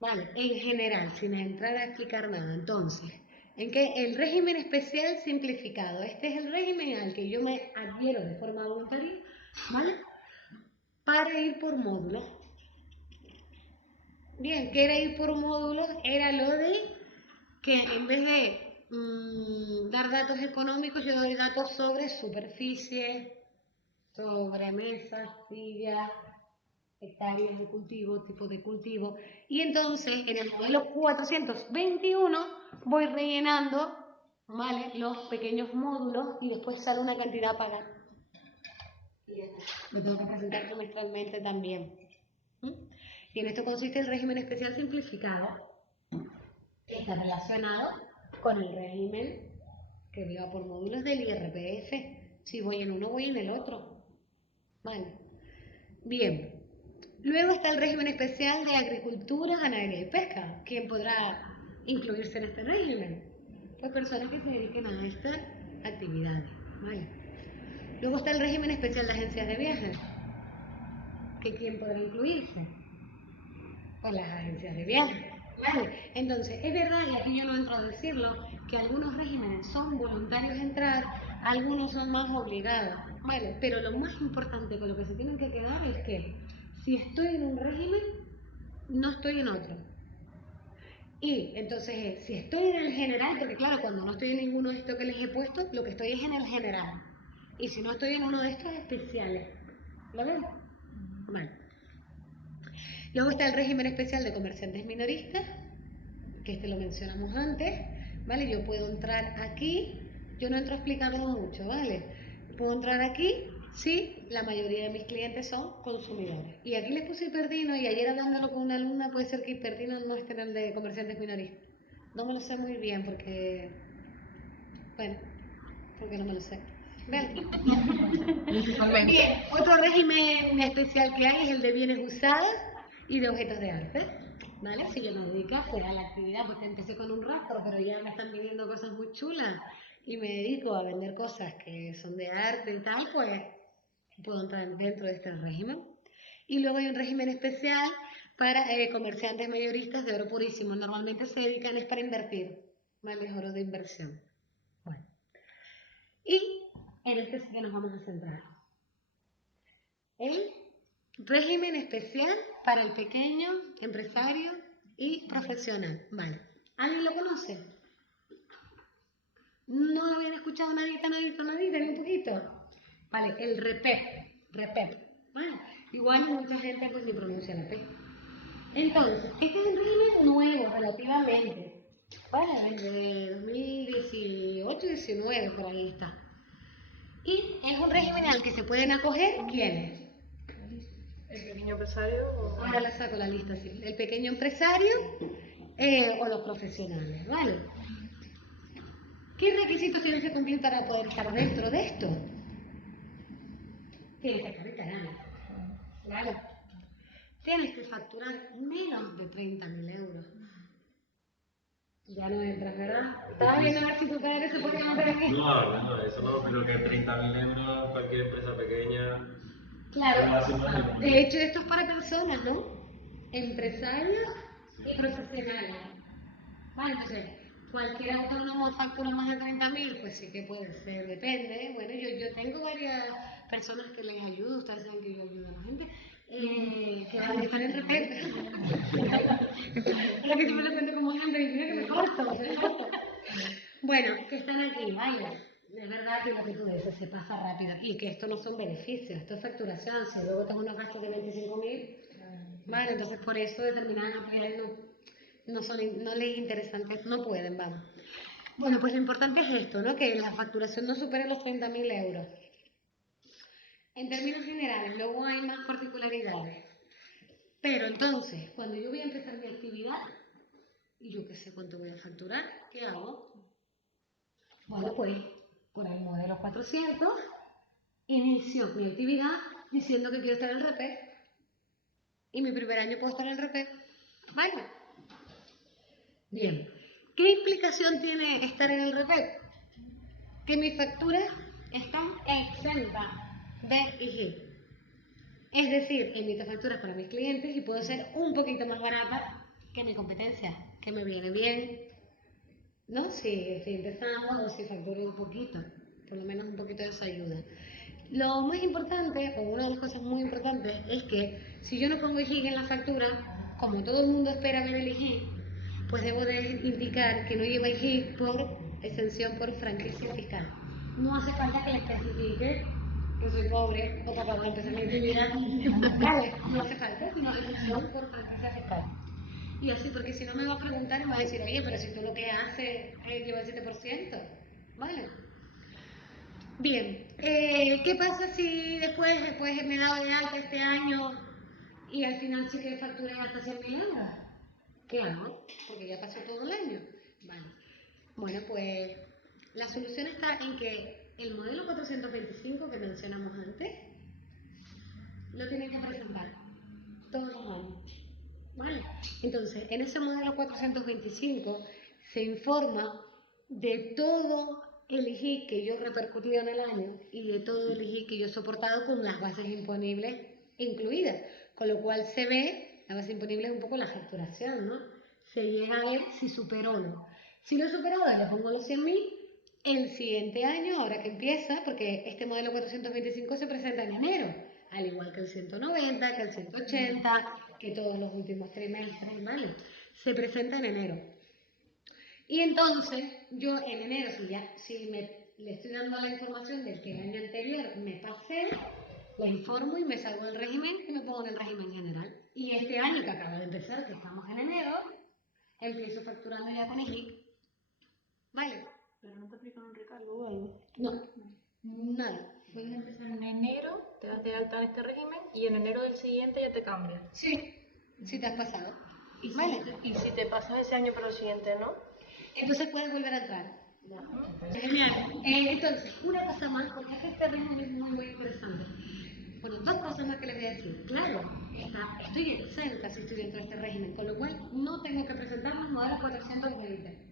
Vale, en general, sin entrar a explicar nada. Entonces, en que el régimen especial simplificado, este es el régimen al que yo me adhiero de forma voluntaria, ¿vale? Para ir por módulos. Bien, ¿qué era ir por módulos? Era lo de que en vez de dar datos económicos, yo doy datos sobre superficie, sobre mesas, sillas, hectáreas de cultivo, tipo de cultivo. Y entonces, en el modelo 421, voy rellenando, ¿vale?, los pequeños módulos y después sale una cantidad a pagar. Y lo tengo que presentar trimestralmente también. Y en esto consiste el régimen especial simplificado. Está relacionado con el régimen que viva por módulos del IRPF. Si voy en uno, voy en el otro. Vale. Bien. Luego está el régimen especial de agricultura, ganadería y pesca. ¿Quién podrá incluirse en este régimen? Pues personas que se dediquen a estas actividades. Vale. Luego está el régimen especial de agencias de viajes. ¿Que quién podrá incluirse? Pues las agencias de viajes. Vale. Entonces, es verdad, y aquí yo no entro a decirlo, que algunos regímenes son voluntarios entrar, algunos son más obligados. Vale. Pero lo más importante con lo que se tienen que quedar es que si estoy en un régimen, no estoy en otro. Y entonces, si estoy en el general, porque claro, cuando no estoy en ninguno de estos que les he puesto, lo que estoy es en el general. Y si no estoy en uno de estos especiales. ¿Lo ven? Vale. Luego está el régimen especial de comerciantes minoristas, que este lo mencionamos antes. ¿Vale? Yo puedo entrar aquí, yo no entro a explicarlo mucho, ¿vale? Puedo entrar aquí. Sí, la mayoría de mis clientes son consumidores. Y aquí les puse Hiperdino y ayer hablándolo con una alumna puede ser que Hiperdino no esté en el de comerciantes minoristas. No me lo sé muy bien porque, bueno, porque no me lo sé. ¿Ven? Bien, otro régimen especial que hay es el de bienes usados y de objetos de arte. ¿Vale? Si yo me dedicase a la actividad, porque empecé con un rastro, pero ya me están viniendo cosas muy chulas y me dedico a vender cosas que son de arte y tal, pues puedo entrar dentro de este régimen. Y luego hay un régimen especial para comerciantes mayoristas de oro purísimo. Normalmente se dedican es para invertir, ¿vale? Oro de inversión. Bueno. Y en este sí que nos vamos a centrar. El régimen especial para el pequeño empresario y profesional. Vale. ¿Alguien lo conoce? ¿No lo habían escuchado nadita, ni un poquito? Vale, el REPEP. Bueno, igual mucha gente pues ni pronuncia la P. Entonces, este es un régimen nuevo relativamente. Vale, desde 2018-19 por ahí está. Y es un régimen al que se pueden acoger ¿quiénes? ¿El pequeño empresario? Ahora le saco la lista, sí. El pequeño empresario o los profesionales, ¿vale? ¿Qué requisitos tienen que cumplir para poder estar dentro de esto? Tienen que estar veteranos, ¿vale? tienes que facturar menos de 30.000 euros. Ya no entras, ¿verdad? Estaba viendo a ver si tu padre se podía meter aquí. No, eso no, pero que 30.000 euros cualquier empresa pequeña. Claro, de hecho esto es para personas, ¿no? Empresarios y profesionales. Vale, entonces, cualquier autónomo factura más de 30.000, pues sí que puede ser, depende. Bueno, yo tengo varias personas que les ayudo, ustedes saben que yo ayudo a la gente, que van a estar en repente. Lo que siempre le cuento como ejemplo, y mira que me corto. Bueno, que están aquí, vaya. Es verdad que lo que tú dices se pasa rápido y que esto no son beneficios, esto es facturación. Si luego tengo unos gastos de 25.000, vale, entonces por eso determinadas actividades no les es interesante, no pueden, vamos. Bueno, pues lo importante es esto, ¿no? Que la facturación no supere los 30.000 euros. En términos generales, luego hay más particularidades. Pero entonces, cuando yo voy a empezar mi actividad, y yo qué sé cuánto voy a facturar, ¿qué hago? Bueno, pues por el modelo 400, inicio mi actividad diciendo que quiero estar en el RP. Y mi primer año puedo estar en el RP. ¿Vale? Bien. ¿Qué implicación tiene estar en el RP? Que mis facturas están exentas de IGI. Es decir, emito facturas para mis clientes y puedo ser un poquito más barata que mi competencia, que me viene bien, ¿no? Si estoy empezando o si facturo un poquito, por lo menos un poquito de esa ayuda. Lo más importante, o una de las cosas muy importantes, es que si yo no pongo IGI en la factura, como todo el mundo espera ver el IGI, pues debo de indicar que no lleva IGI por exención por franquicia fiscal. No hace falta que le especifique que soy pobre o capaz de empezar mi actividad. Vale, no hace falta, sino exención por franquicia fiscal. Y así, porque si no me va a preguntar y me va a decir, oye, pero si tú lo que haces lleva el 7%, ¿vale? Bien, ¿qué pasa si después me he dado de alta este año y al final sí que facturé hasta 100.000 euros? ¿Qué hago? Porque ya pasó todo el año. Vale. Bueno, pues la solución está en que el modelo 425 que mencionamos antes lo tienen que presentar todos los años. ¿Vale? Entonces, en ese modelo 425 se informa de todo el IGI que yo he repercutido en el año y de todo el IGI que yo he soportado con las bases imponibles incluidas. Con lo cual se ve, la base imponible es un poco la facturación, ¿no? Se llega a ver si superó o no. Si no he superado, le pongo los 100.000. El siguiente año, ahora que empieza, porque este modelo 425 se presenta en enero, al igual que el 190, que el 180, que todos los últimos trimestres, ¿vale? Se presenta en enero. Y entonces, yo en enero, si le estoy dando la información del que el año anterior me pasé, le informo y me salgo del régimen y me pongo en el régimen general. Y este año que acaba de empezar, que estamos en enero, empiezo facturando ya con IGI. ¿Vale? Pero no te aplican un recargo o algo. No, nada. Puedes empezar en enero, te das de alta en este régimen y en enero del siguiente ya te cambia. Sí, si te has pasado. Y ¿Vale? si te pasas ese año pero el siguiente no. Entonces puedes volver a entrar. Genial. Entonces, una cosa más, porque este régimen es muy interesante. Bueno, dos cosas más que les voy a decir. Claro, estoy exenta si estoy dentro de este régimen, con lo cual no tengo que presentar los modelos 420.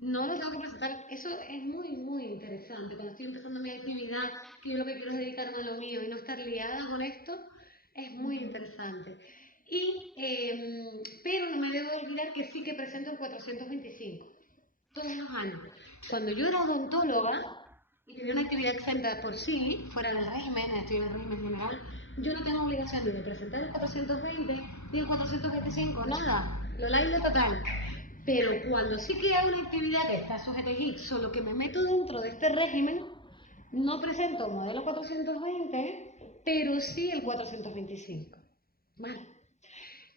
No los tengo que presentar. Eso es muy interesante. Cuando estoy empezando mi actividad, que yo lo que quiero es dedicarme a lo mío y no estar liada con esto, es muy interesante. Pero no me debo olvidar que sí que presento el 425 todos los años. Cuando yo era odontóloga y tenía una actividad exenta por sí, fuera del régimen, estoy en el régimen general, yo no tengo obligación ni de presentar el 420 ni el 425, nada, lo live total. Pero cuando sí que hago una actividad que está sujeta a IGI, solo que me meto dentro de este régimen, no presento el modelo 420, pero sí el 425. ¿Vale?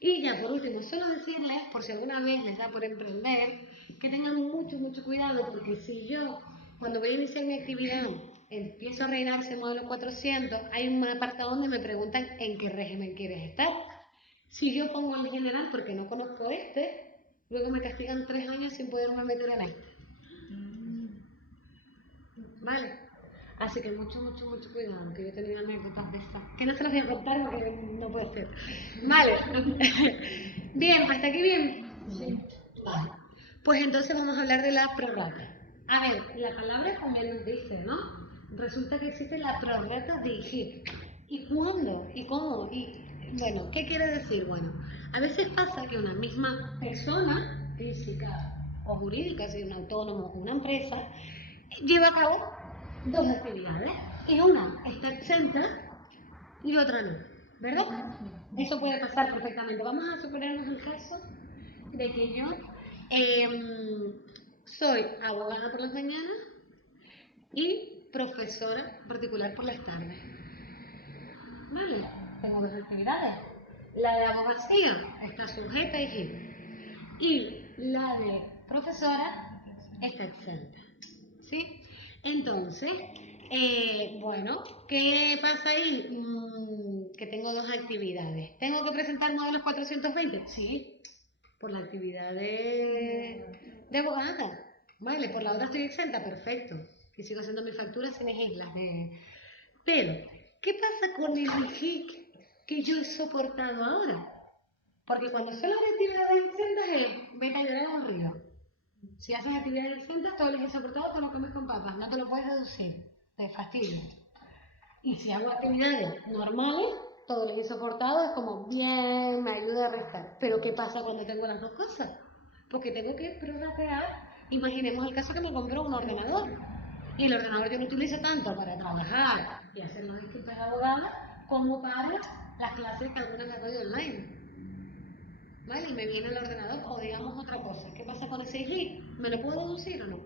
Y ya por último, solo decirles, por si alguna vez les da por emprender, que tengan mucho cuidado, porque si yo, cuando voy a iniciar mi actividad, empiezo a reinar ese modelo 400, hay un apartado donde me preguntan en qué régimen quieres estar. Si yo pongo el general porque no conozco este, luego me castigan 3 años sin poderme meter en este. ¿Vale? Así que mucho cuidado, que yo he tenido anécdotas de estas. Que no se las voy a contar porque no puede ser. Vale. Bien, hasta aquí bien. Sí. Vale. Pues entonces vamos a hablar de la prorrata. A ver, la palabra también nos dice, ¿no? Resulta que existe la prorrata de IGIC. ¿Y cuándo? ¿Y cómo? Y bueno, ¿qué quiere decir? Bueno, a veces pasa que una misma persona, física o jurídica, si un autónomo o una empresa, lleva a cabo dos actividades. Y una está exenta y otra no, ¿verdad? Eso puede pasar perfectamente. Vamos a suponernos el caso de que yo soy abogada por las mañanas y profesora particular por las tardes. ¿Vale? Tengo dos actividades. La de abogacía está sujeta a IGIP y la de profesora está exenta. ¿Sí? Entonces, bueno, ¿qué pasa ahí? Que tengo dos actividades. ¿Tengo que presentar modelos 420? Sí, por la actividad de abogada. Vale, por la otra estoy exenta, perfecto. Y sigo haciendo mis facturas sin las de... Pero, ¿qué pasa con el IGIC que yo he soportado ahora? Porque cuando son las actividades exentas es vete a llorar al río. Si haces actividades exentas, todo lo que he soportado te lo comes con papas, no te lo puedes deducir, te fastidia. Y si hago actividades normales, todo lo que he soportado es como bien, me ayuda a restar. Pero ¿qué pasa cuando tengo las dos cosas? Porque tengo que prorratear. Imaginemos el caso que me compró un ordenador. Y el ordenador yo lo utilizo tanto para trabajar y hacer los escritos de abogada como para las clases que algunas las doy online. ¿Vale? Y me viene el ordenador o digamos otra cosa. ¿Qué pasa con ese IG? ¿Me lo puedo deducir o no?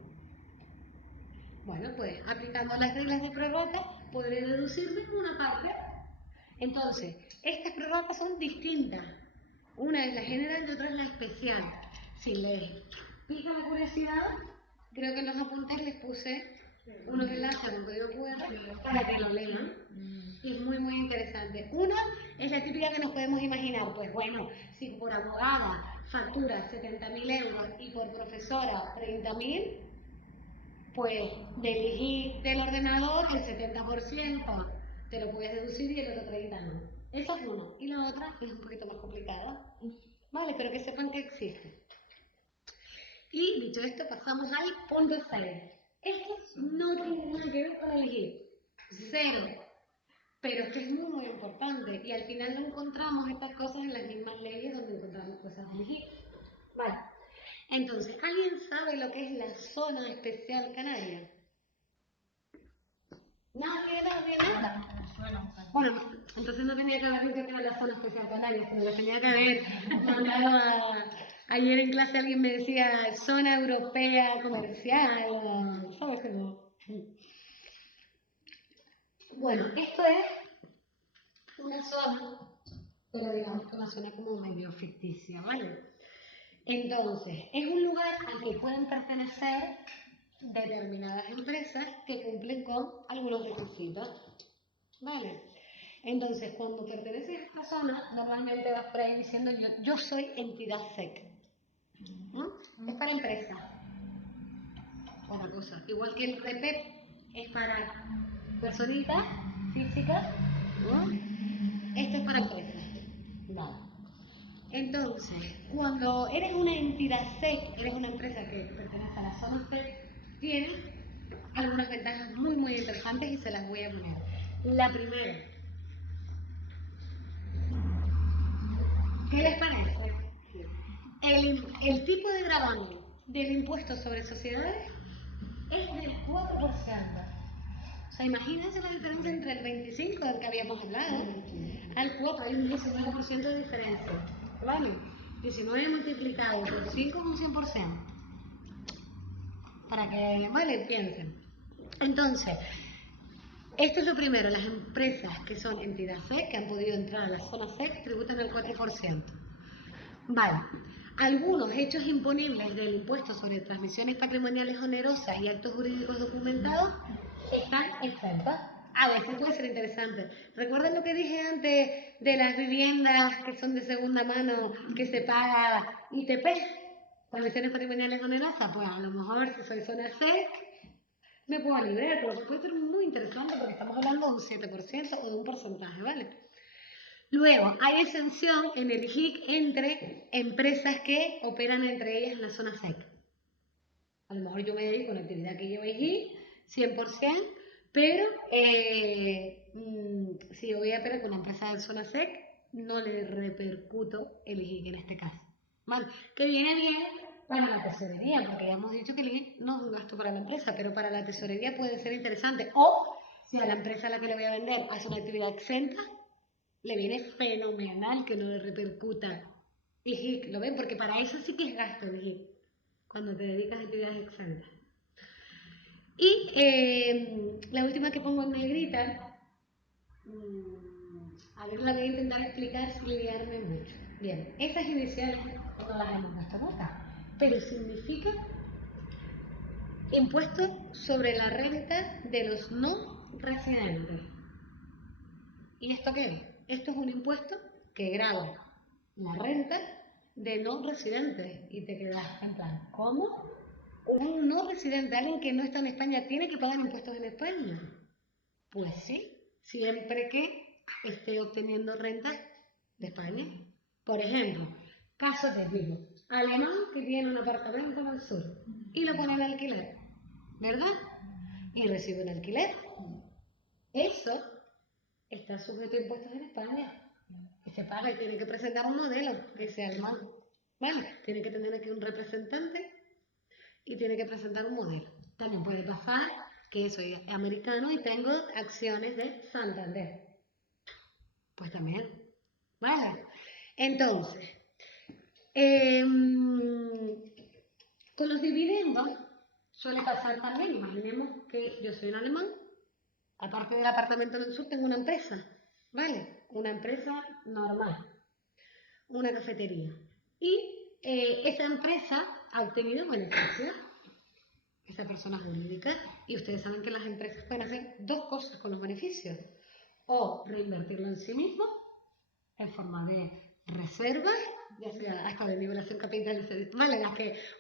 Bueno, pues aplicando las reglas de prorrata podré deducirme una parte. Entonces, estas prorratas son distintas. Una es la general y otra es la especial. Si les pica la curiosidad, creo que en los apuntes les puse unos enlaces con código QR para que lo lean. Y es muy interesante. Una es la típica que nos podemos imaginar. Pues bueno, si por abogada factura 70.000 euros y por profesora 30.000, pues del IGI del ordenador el 70% te lo puedes deducir y el otro 30% no. Esa es una. Y la otra es un poquito más complicada. Vale, pero que sepan que existe. Y dicho esto, pasamos al punto 6. Esto no tiene nada que ver con el IGI. Cero. Pero es que es muy importante. Y al final no encontramos estas cosas en las mismas leyes donde encontramos cosas del IGI. Vale. Entonces, ¿alguien sabe lo que es la zona especial canaria? Nadie. Bueno, entonces no tenía que haber dicho que era la zona especial canaria, sino que tenía que haber mandado ayer en clase alguien me decía zona europea comercial, ¿sabes cómo? Bueno, esto es una zona, pero digamos que una zona como medio ficticia, ¿vale? Entonces, es un lugar al que pueden pertenecer determinadas empresas que cumplen con algunos requisitos, ¿vale? Entonces, cuando perteneces a esta zona, normalmente vas por ahí diciendo yo soy entidad SEC, ¿no? Es para empresas. Otra cosa, igual que el REPEP es para personitas físicas, ¿no? Esto es para empresas. Vale. Entonces, cuando eres una entidad SEC, eres una empresa que pertenece a la zona SEC, tienes algunas ventajas muy interesantes y se las voy a poner. La primera, ¿qué les parece? El tipo de gravamen del impuesto sobre sociedades es del 4%. O sea, imagínense la diferencia entre el 25 del que habíamos hablado al 4, hay un 19% de diferencia. ¿Vale? 19 multiplicado por 5 es un 100%. Para que, vale, piensen. Entonces, esto es lo primero, las empresas que son entidad SEC, que han podido entrar a la zona SEC, tributan el 4%. Vale. Algunos hechos imponibles del impuesto sobre transmisiones patrimoniales onerosas y actos jurídicos documentados están exentos. A veces puede ser interesante. ¿Recuerdan lo que dije antes de las viviendas que son de segunda mano que se paga ITP? Transmisiones patrimoniales onerosas. Pues a lo mejor si soy zona SEC, me puedo librar, pero puede ser muy interesante porque estamos hablando de un 7% o de un porcentaje, ¿vale? Luego, hay exención en el IJIC entre empresas que operan entre ellas en la zona SEC. A lo mejor yo me dedico a una actividad que lleva IJIC, 100%, pero si yo voy a operar con una empresa de zona SEC, no le repercuto el IJIC en este caso. ¿Vale? Que viene bien para la tesorería, porque ya hemos dicho que el IJIC no es un gasto para la empresa, pero para la tesorería puede ser interesante. O si a la empresa a la que le voy a vender hace una actividad exenta, le viene fenomenal que no le repercuta IJIC. ¿Lo ven? Porque para eso sí que es gasto el IJIC, cuando te dedicas a actividades exentas. Y la última que pongo en negrita, a ver, la voy a intentar explicar sin liarme mucho. Bien, esas iniciales no las hemos puesto nunca, pero significa impuesto sobre la renta de los no residentes. ¿Y esto qué es? Esto es un impuesto que grava la renta de no residentes y te quedas en plan, ¿cómo? Un no residente, alguien que no está en España, tiene que pagar impuestos en España. Pues sí, siempre que esté obteniendo renta de España. Por ejemplo, caso típico, alemán que tiene un apartamento en el sur y lo pone al alquiler, ¿verdad? Y recibe un alquiler. Eso está sujeto a impuestos en España. Y se paga y tiene que presentar un modelo de ese alemán. ¿Vale? Tiene que tener aquí un representante y tiene que presentar un modelo. También puede pasar que soy americano y tengo acciones de Santander. Pues también. ¿Vale? Entonces, con los dividendos suele pasar también. Imaginemos que yo soy un alemán, aparte del apartamento en el sur tengo una empresa, ¿vale? Una empresa normal, una cafetería. Y esa empresa ha obtenido beneficios, esa persona jurídica, y ustedes saben que las empresas pueden hacer dos cosas con los beneficios: o reinvertirlo en sí mismo en forma de reserva, ya sea hasta de nivelación capital, ¿vale?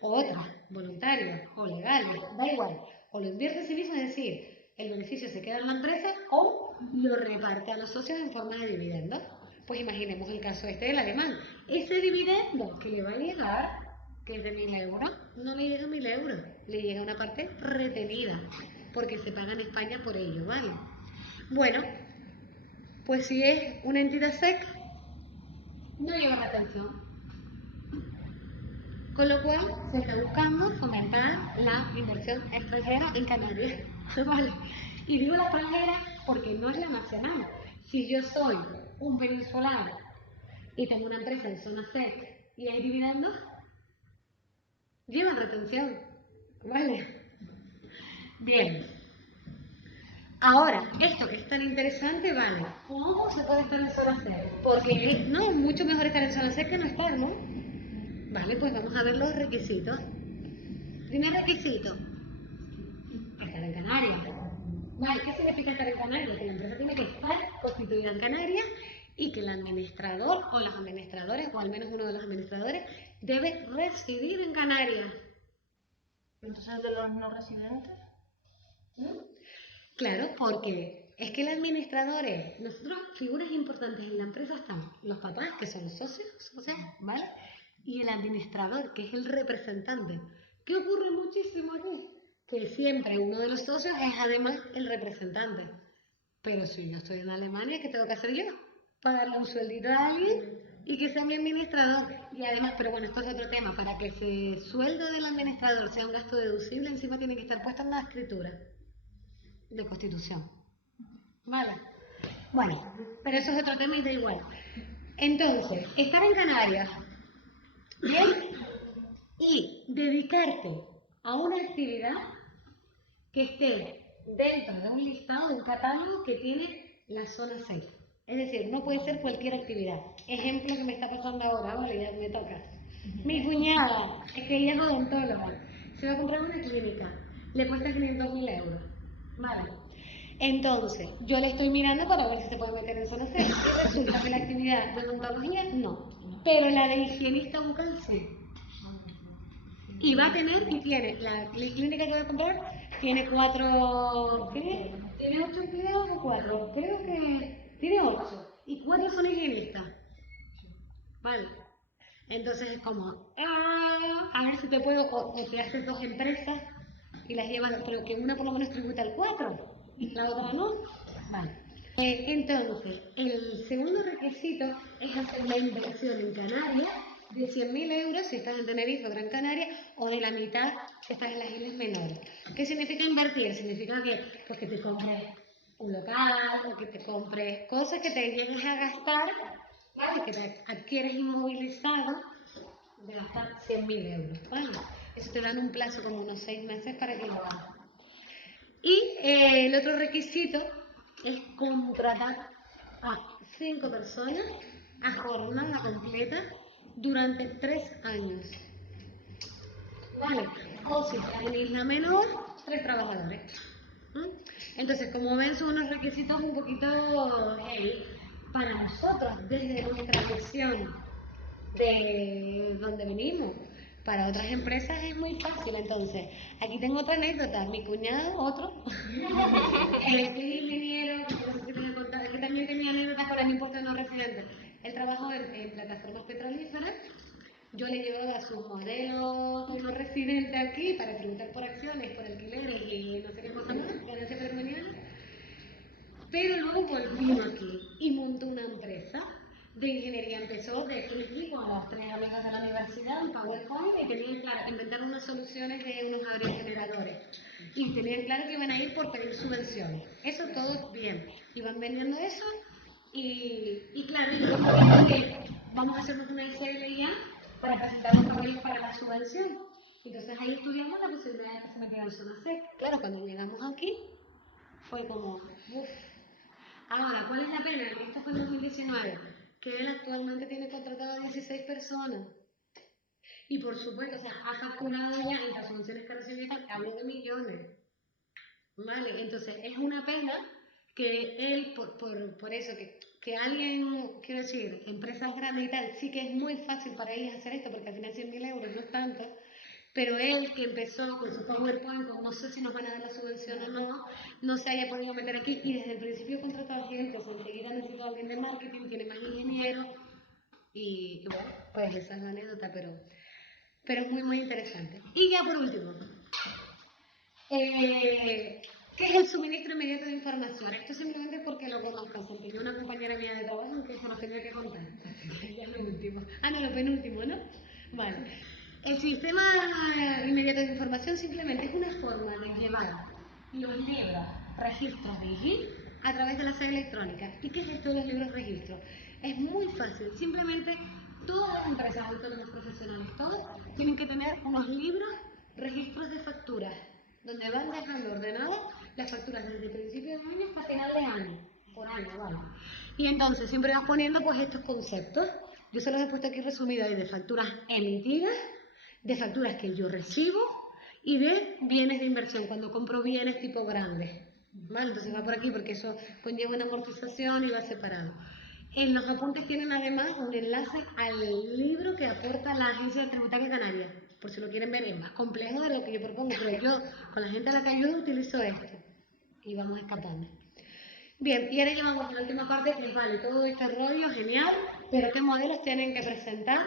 O otras, voluntarias o legales, da igual, o lo invierte en sí mismo, es decir, el beneficio se queda en la empresa, o lo reparte a los socios en forma de dividendos. Pues imaginemos el caso este del alemán. Ese dividendo que le va a llegar, que es de 1.000 euros, no le llega a 1.000 euros, le llega una parte retenida, porque se paga en España por ello, ¿vale? Bueno, pues si es una entidad SEC, no lleva retención. Con lo cual se está buscando fomentar la inversión extranjera en Canarias. ¿Vale? Y digo la extranjera porque no es la nacional. Si yo soy un venezolano y tengo una empresa en zona SEC y hay dividendos, llevan retención. ¿Vale? Bien. Ahora, esto que es tan interesante, vale, ¿cómo se puede estar en zona SEC? Porque no, es mucho mejor estar en zona SEC que no estar, ¿no? Vale, pues vamos a ver los requisitos. Primer requisito, estar en Canarias. Vale, ¿qué significa estar en Canarias? Que la empresa tiene que estar constituida en Canarias y que el administrador o los administradores, o al menos uno de los administradores, debe residir en Canarias. Entonces, de los no residentes. Claro, porque es que el administrador es, nosotros, figuras importantes en la empresa están los papás, que son los socios, ¿vale? Y el administrador, que es el representante. ¿Qué ocurre muchísimo aquí? Que siempre uno de los socios es además el representante. Pero si yo estoy en Alemania, ¿qué tengo que hacer yo? Pagarle un sueldito a alguien y que sea mi administrador. Y además, pero bueno, esto es otro tema, para que ese sueldo del administrador sea un gasto deducible, encima tiene que estar puesto en la escritura de constitución. ¿Vale? Bueno, pero eso es otro tema y da igual. Entonces, estar en Canarias, ¿bien? Y dedicarte a una actividad que esté dentro de un listado, de un catálogo que tiene la zona 6. Es decir, no puede ser cualquier actividad. Ejemplo que me está pasando ahora, vale, ya me toca. Mi cuñada, es que ella es odontóloga, se va a comprar una clínica, le cuesta 500.000 euros. Vale. Entonces, yo le estoy mirando para ver si se puede meter en zona 6. Y resulta que la actividad de odontología no, pero la de higienista bucal sí. Y va a tener, y tiene, la clínica que va a comprar tiene 4, ¿qué? ¿Tiene 8 empleados o 4? Creo que tiene 8 y 4 son higienistas. Vale. Entonces es como, a ver si te puedo, o te haces 2 empresas y las llevas, pero que una por lo menos tributa el 4 y la otra no. Vale. Entonces, el segundo requisito es hacer una inversión en Canarias de 100.000 euros si estás en Tenerife o Gran Canaria, o de la mitad si estás en las Islas Menores. ¿Qué significa invertir? Significa que, pues, que te compres un local o que te compres cosas que te llegues a gastar, ¿vale? Que te adquieres inmovilizado de gastar 100.000 euros, ¿vale? Eso te dan un plazo como unos 6 meses para que lo hagas. Y el otro requisito es contratar a 5 personas a jornada completa durante 3 años. ¿Vale? O si estás en Isla Menor, 3 trabajadores. Entonces, como ven, son unos requisitos un poquito heavy para nosotros, desde nuestra visión de donde venimos. Para otras empresas es muy fácil. Entonces, aquí tengo otra anécdota. Mi cuñado, otro, es ingeniero, que también tenía anécdotas con el impuesto de no residentes. Él trabajó en plataformas petrolíferas. Yo le llevaba sus modelos no residentes aquí para tributar por acciones, por alquileres y no sé qué cosa más, ganancia patrimonial. Pero luego volvimos aquí y montó una empresa de ingeniería. Empezó de aquí con los 3 amigos de la universidad, en PowerPoint, y tenían claro, inventaron unas soluciones de unos aerogeneradores. Y tenían claro que iban a ir por pedir subvenciones. Eso todo bien. Iban vendiendo eso y claro, yo como que vamos a hacernos una ICL ya para presentar los papeles para la subvención. Entonces ahí estudiamos la posibilidad de que se metiera en zona C. Claro, cuando llegamos aquí fue como, uff. Ahora, ¿cuál es la pena? Esto fue en 2019, que él actualmente tiene contratado a 16 personas. Y por supuesto, o sea, ha facturado ya en las funciones que recibió, hablo de millones. ¿Vale? Entonces, es una pena que él, por eso, que alguien, quiero decir, empresas grandes y tal, sí que es muy fácil para ellos hacer esto, porque al final 100.000 euros no es tanto, pero él que empezó con su PowerPoint, con no sé si nos van a dar la subvención o no, no se haya podido meter aquí y desde el principio contrató gente, o enseguida necesitó a alguien de marketing, tiene más ingenieros y bueno, pues esa es la anécdota, pero es muy, muy interesante. Y ya por último, ¿qué es el suministro inmediato de información? Esto simplemente porque lo conozco, porque yo una compañera mía de trabajo que se nos tenía que contar. Ya es lo último. Ah, no, lo penúltimo, ¿no? Vale. El sistema inmediato de información simplemente es una forma de llevar los libros, registros de IGIL a través de la sede electrónica. ¿Y qué es esto de los libros registros? Es muy fácil. Simplemente todas las empresas autónomas profesionales, todas, tienen que tener unos libros, registros de facturas, donde van dejando ordenadas las facturas desde principio de año hasta final de año, por año, ¿vale? Y entonces siempre vas poniendo pues estos conceptos. Yo se los he puesto aquí resumidos de facturas emitidas, de facturas que yo recibo y de bienes de inversión, cuando compro bienes tipo grandes. ¿Vale? Entonces va por aquí porque eso conlleva una amortización y va separado. En los apuntes tienen además un enlace al libro que aporta la Agencia Tributaria Canaria, por si lo quieren ver, es más complejo de lo que yo propongo, pero yo con la gente a la que ayudo utilizo esto y vamos escapando. Bien, y ahora llevamos a la última parte que es, vale, todo este rollo, genial, pero ¿qué modelos tienen que presentar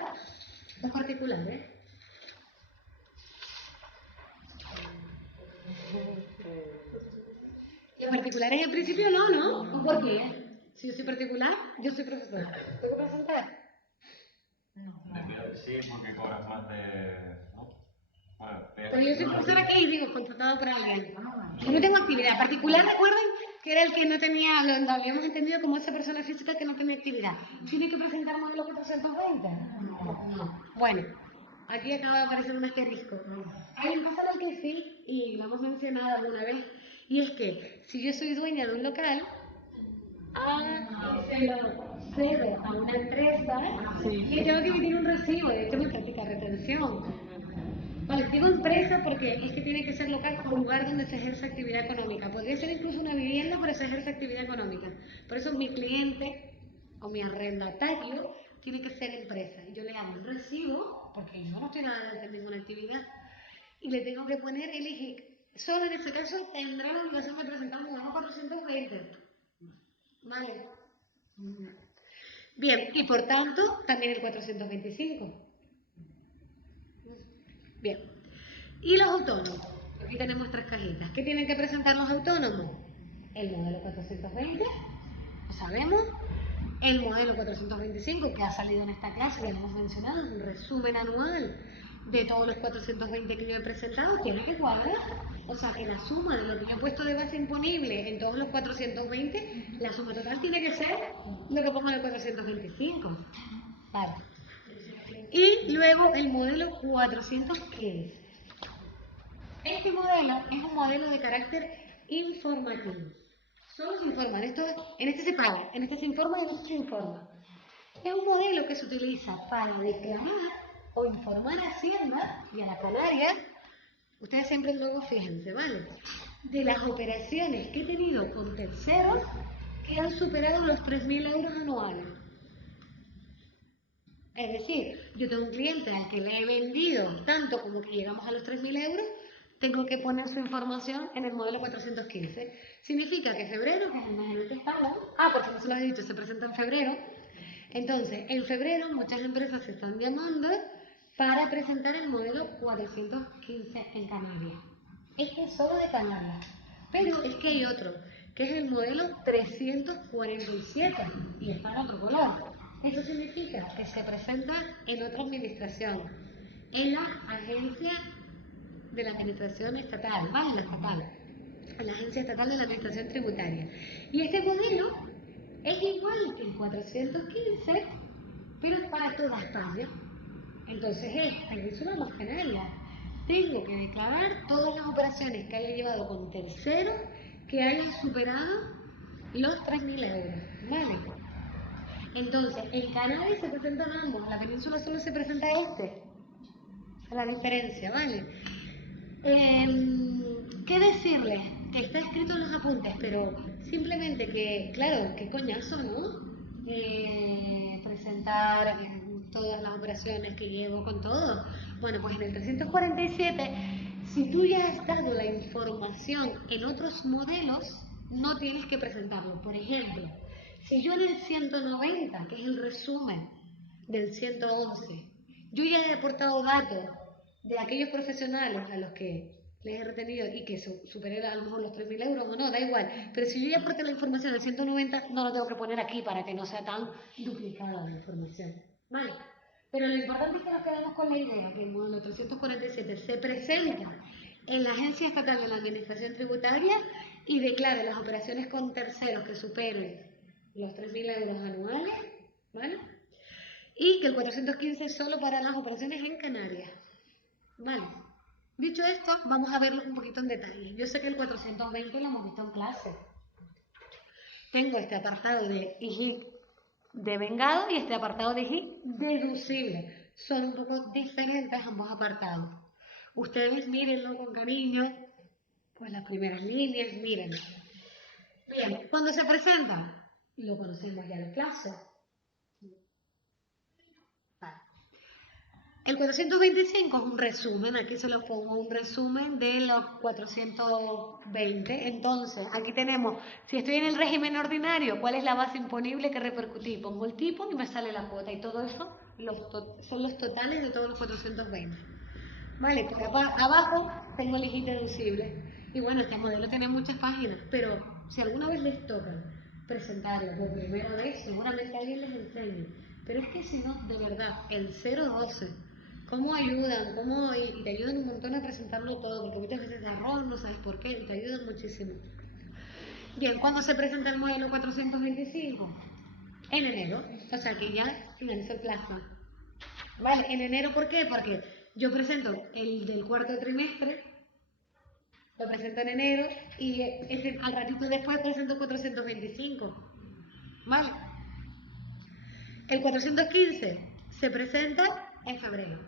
los particulares? Los particulares en principio no, ¿no? ¿Por qué? Si yo soy particular, yo soy profesora. ¿Tengo que presentar? Sí, porque cobras más de... ¿no? Bueno, Pero yo soy profesora que digo, contratado por alguien. Yo no tengo actividad. Particular, recuerden que era el que no tenía, lo habíamos entendido como esa persona física que no tenía actividad. ¿Tiene que presentar modelo 420? No. Bueno, aquí acaba de aparecer un asterisco. Hay un caso en el que sí, y lo hemos mencionado alguna vez, y es que si yo soy dueña de un local, se lo cedo a una empresa y tengo que emitir un recibo, de hecho me practica retención. Vale, digo empresa porque es que tiene que ser local o lugar donde se ejerce actividad económica. Podría ser incluso una vivienda, pero se ejerce actividad económica. Por eso mi cliente o mi arrendatario tiene que ser empresa. Y yo le hago un recibo, porque yo no estoy nada de hacer ninguna actividad, y le tengo que poner el IGIC. solo en este caso tendrá la obligación de presentar un modelo 420. ¿Vale? Bien, y por tanto, también el 425. Bien. ¿Y los autónomos? Aquí tenemos nuestras cajitas. ¿Qué tienen que presentar los autónomos? El modelo 420, lo sabemos. El modelo 425, que ha salido en esta clase, ya lo hemos mencionado, es un resumen anual de todos los 420 que yo he presentado, tiene que cuadrar. O sea, que la suma de lo que yo he puesto de base imponible en todos los 420, la suma total tiene que ser lo que pongo en el 425. Vale. Y luego el modelo 415. Este modelo es un modelo de carácter informativo. Solo se informa, en este se paga, en este se informa y en este se informa. Es un modelo que se utiliza para declarar o informar a Hacienda y a la Canaria. Ustedes siempre luego fíjense, ¿vale? De las operaciones que he tenido con terceros que han superado los 3.000 euros anuales. Es decir, yo tengo un cliente al que le he vendido tanto como que llegamos a los 3.000 euros, tengo que poner su información en el modelo 415. Significa que febrero, que es el mes en el que estamos, porque no se lo he dicho, se presenta en febrero. Entonces, en febrero muchas empresas se están llamando para presentar el modelo 415 en Canarias. Este es solo de Canarias. Pero es que hay otro, que es el modelo 347 y está en otro color. Eso significa que se presenta en otra administración, en la agencia de la administración estatal, ¿vale? La estatal, en la agencia estatal de la administración tributaria. Y este modelo es igual que el 415, pero es para toda España. Entonces es una más canaria. Tengo que declarar todas las operaciones que haya llevado con terceros que hayan superado los 3.000 euros, ¿vale? Entonces, en Canarias se presentan ambos, en la península solo se presenta este. La diferencia, ¿vale? ¿Qué decirles? Que está escrito en los apuntes, pero simplemente que, claro, qué coñazo, ¿no? Presentar todas las operaciones que llevo con todo. Bueno, pues en el 347, si tú ya has dado la información en otros modelos, no tienes que presentarlo. Por ejemplo, si yo en el 190, que es el resumen del 111, yo ya he aportado datos de aquellos profesionales a los que les he retenido y que superé a lo mejor los 3.000 euros o no, da igual. Pero si yo ya aporté la información del 190, no lo tengo que poner aquí para que no sea tan duplicada la información. ¿Vale? Pero lo importante es que nos quedamos con la idea que el modelo 347 se presenta en la Agencia Estatal de la Administración Tributaria y declara las operaciones con terceros que superen los 3.000 euros anuales, ¿vale? Y que el 415 es solo para las operaciones en Canarias. Vale. Dicho esto, vamos a verlo un poquito en detalle. Yo sé que el 420 lo hemos visto en clase. Tengo este apartado de IGIC devengado y este apartado de IGIC deducible. Son un poco diferentes ambos apartados. Ustedes mírenlo con cariño, pues las primeras líneas, miren. Bien, cuando se presenta, lo conocemos ya en clase. El 425 es un resumen, aquí se lo pongo un resumen de los 420. Entonces, aquí tenemos, si estoy en el régimen ordinario, ¿cuál es la base imponible que repercutí? Pongo el tipo y me sale la cuota y todo eso son los totales de todos los 420. Vale, por abajo tengo el IGI deducible. Y bueno, este modelo tiene muchas páginas, pero si alguna vez les toca presentarlo por primera vez, seguramente alguien les enseñe. Pero es que si no, de verdad, el 012, ¿cómo ayudan? Y te ayudan un montón a presentarlo todo, porque muchas veces de error, no sabes por qué, y te ayudan muchísimo. Bien, ¿cuándo se presenta el modelo 425? En enero, o sea que ya finalizó el plazo. Vale, en enero, ¿por qué? Porque yo presento el del cuarto trimestre, lo presento en enero, y al ratito después presento el 425. Vale. El 415 se presenta en febrero.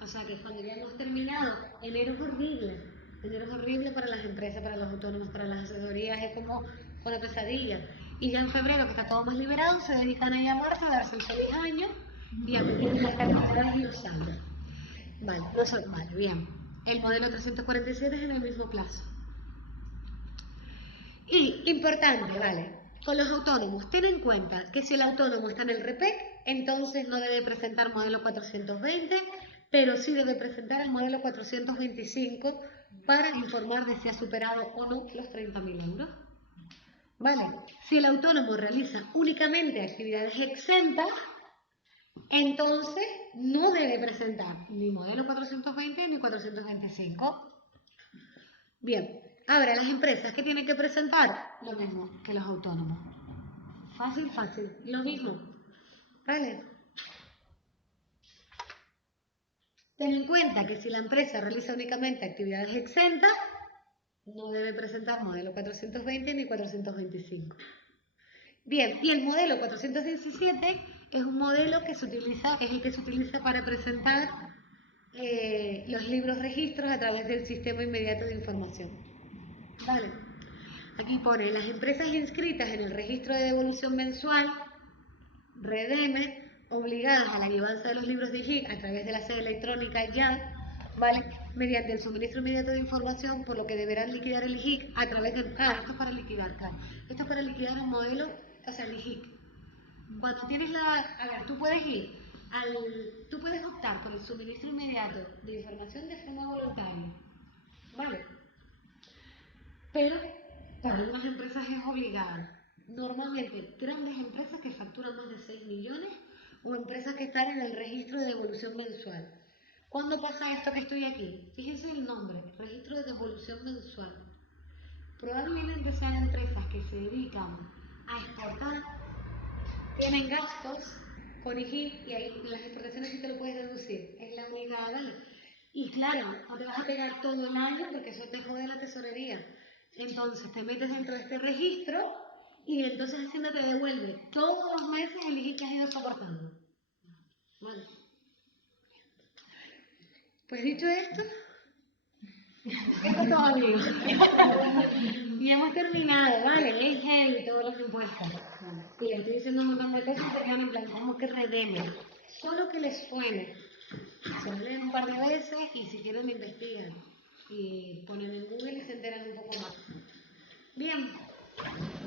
O sea que cuando ya hemos terminado, enero es horrible. Enero es horrible para las empresas, para los autónomos, para las asesorías, es como una pesadilla. Y ya en febrero, que está todo más liberado, se dedican a llamarse, a darse el feliz año y a pedir las carteras y los saldos. Vale, bien. El modelo 347 es en el mismo plazo. Y, importante, ¿vale? Con los autónomos, ten en cuenta que si el autónomo está en el REPEC, entonces no debe presentar modelo 420, pero sí debe presentar el modelo 425 para informar de si ha superado o no los 30.000 euros. ¿Vale? Si el autónomo realiza únicamente actividades exentas, entonces no debe presentar ni modelo 420 ni 425. Bien, ahora las empresas que tienen que presentar lo mismo que los autónomos. Fácil, fácil, lo mismo. ¿Vale? Ten en cuenta que si la empresa realiza únicamente actividades exentas, no debe presentar modelo 420 ni 425. Bien, y el modelo 417 es un modelo que se utiliza, es el que se utiliza para presentar los libros registros a través del sistema inmediato de información. Vale. Aquí pone, las empresas inscritas en el registro de devolución mensual, REDEME, obligadas a la llevanza de los libros de IGIC a través de la sede electrónica ya, ¿vale? Mediante el suministro inmediato de información, por lo que deberán liquidar el IGIC a través de... esto es para liquidar, claro. Esto es para liquidar el modelo, o sea, el IGIC. Cuando tienes la... A ver, tú puedes optar por el suministro inmediato de información de forma voluntaria, ¿vale? Pero para algunas empresas es obligado. Normalmente, grandes empresas que facturan más de 6 millones o empresas que están en el registro de devolución mensual. ¿Cuándo pasa esto que estoy aquí? Fíjense el nombre, registro de devolución mensual. Probablemente sean empresas que se dedican a exportar, tienen gastos con IGI y ahí las exportaciones sí te lo puedes deducir. Es la única, ¿vale? Y claro, no te vas a pegar todo el año porque eso te jode la tesorería. Entonces te metes dentro de este registro y entonces Hacienda te devuelve todos los meses el IGI que has ido soportando. Vale. Pues dicho esto, esto es todo, amigos. Y hemos terminado, ¿vale? Es heavy todos los impuestos. Y le estoy diciendo un montón de cosas que van en plan, como que redeme. Solo que les suene. Se lo leen un par de veces y si quieren investigan. Y ponen en Google y se enteran un poco más. Bien.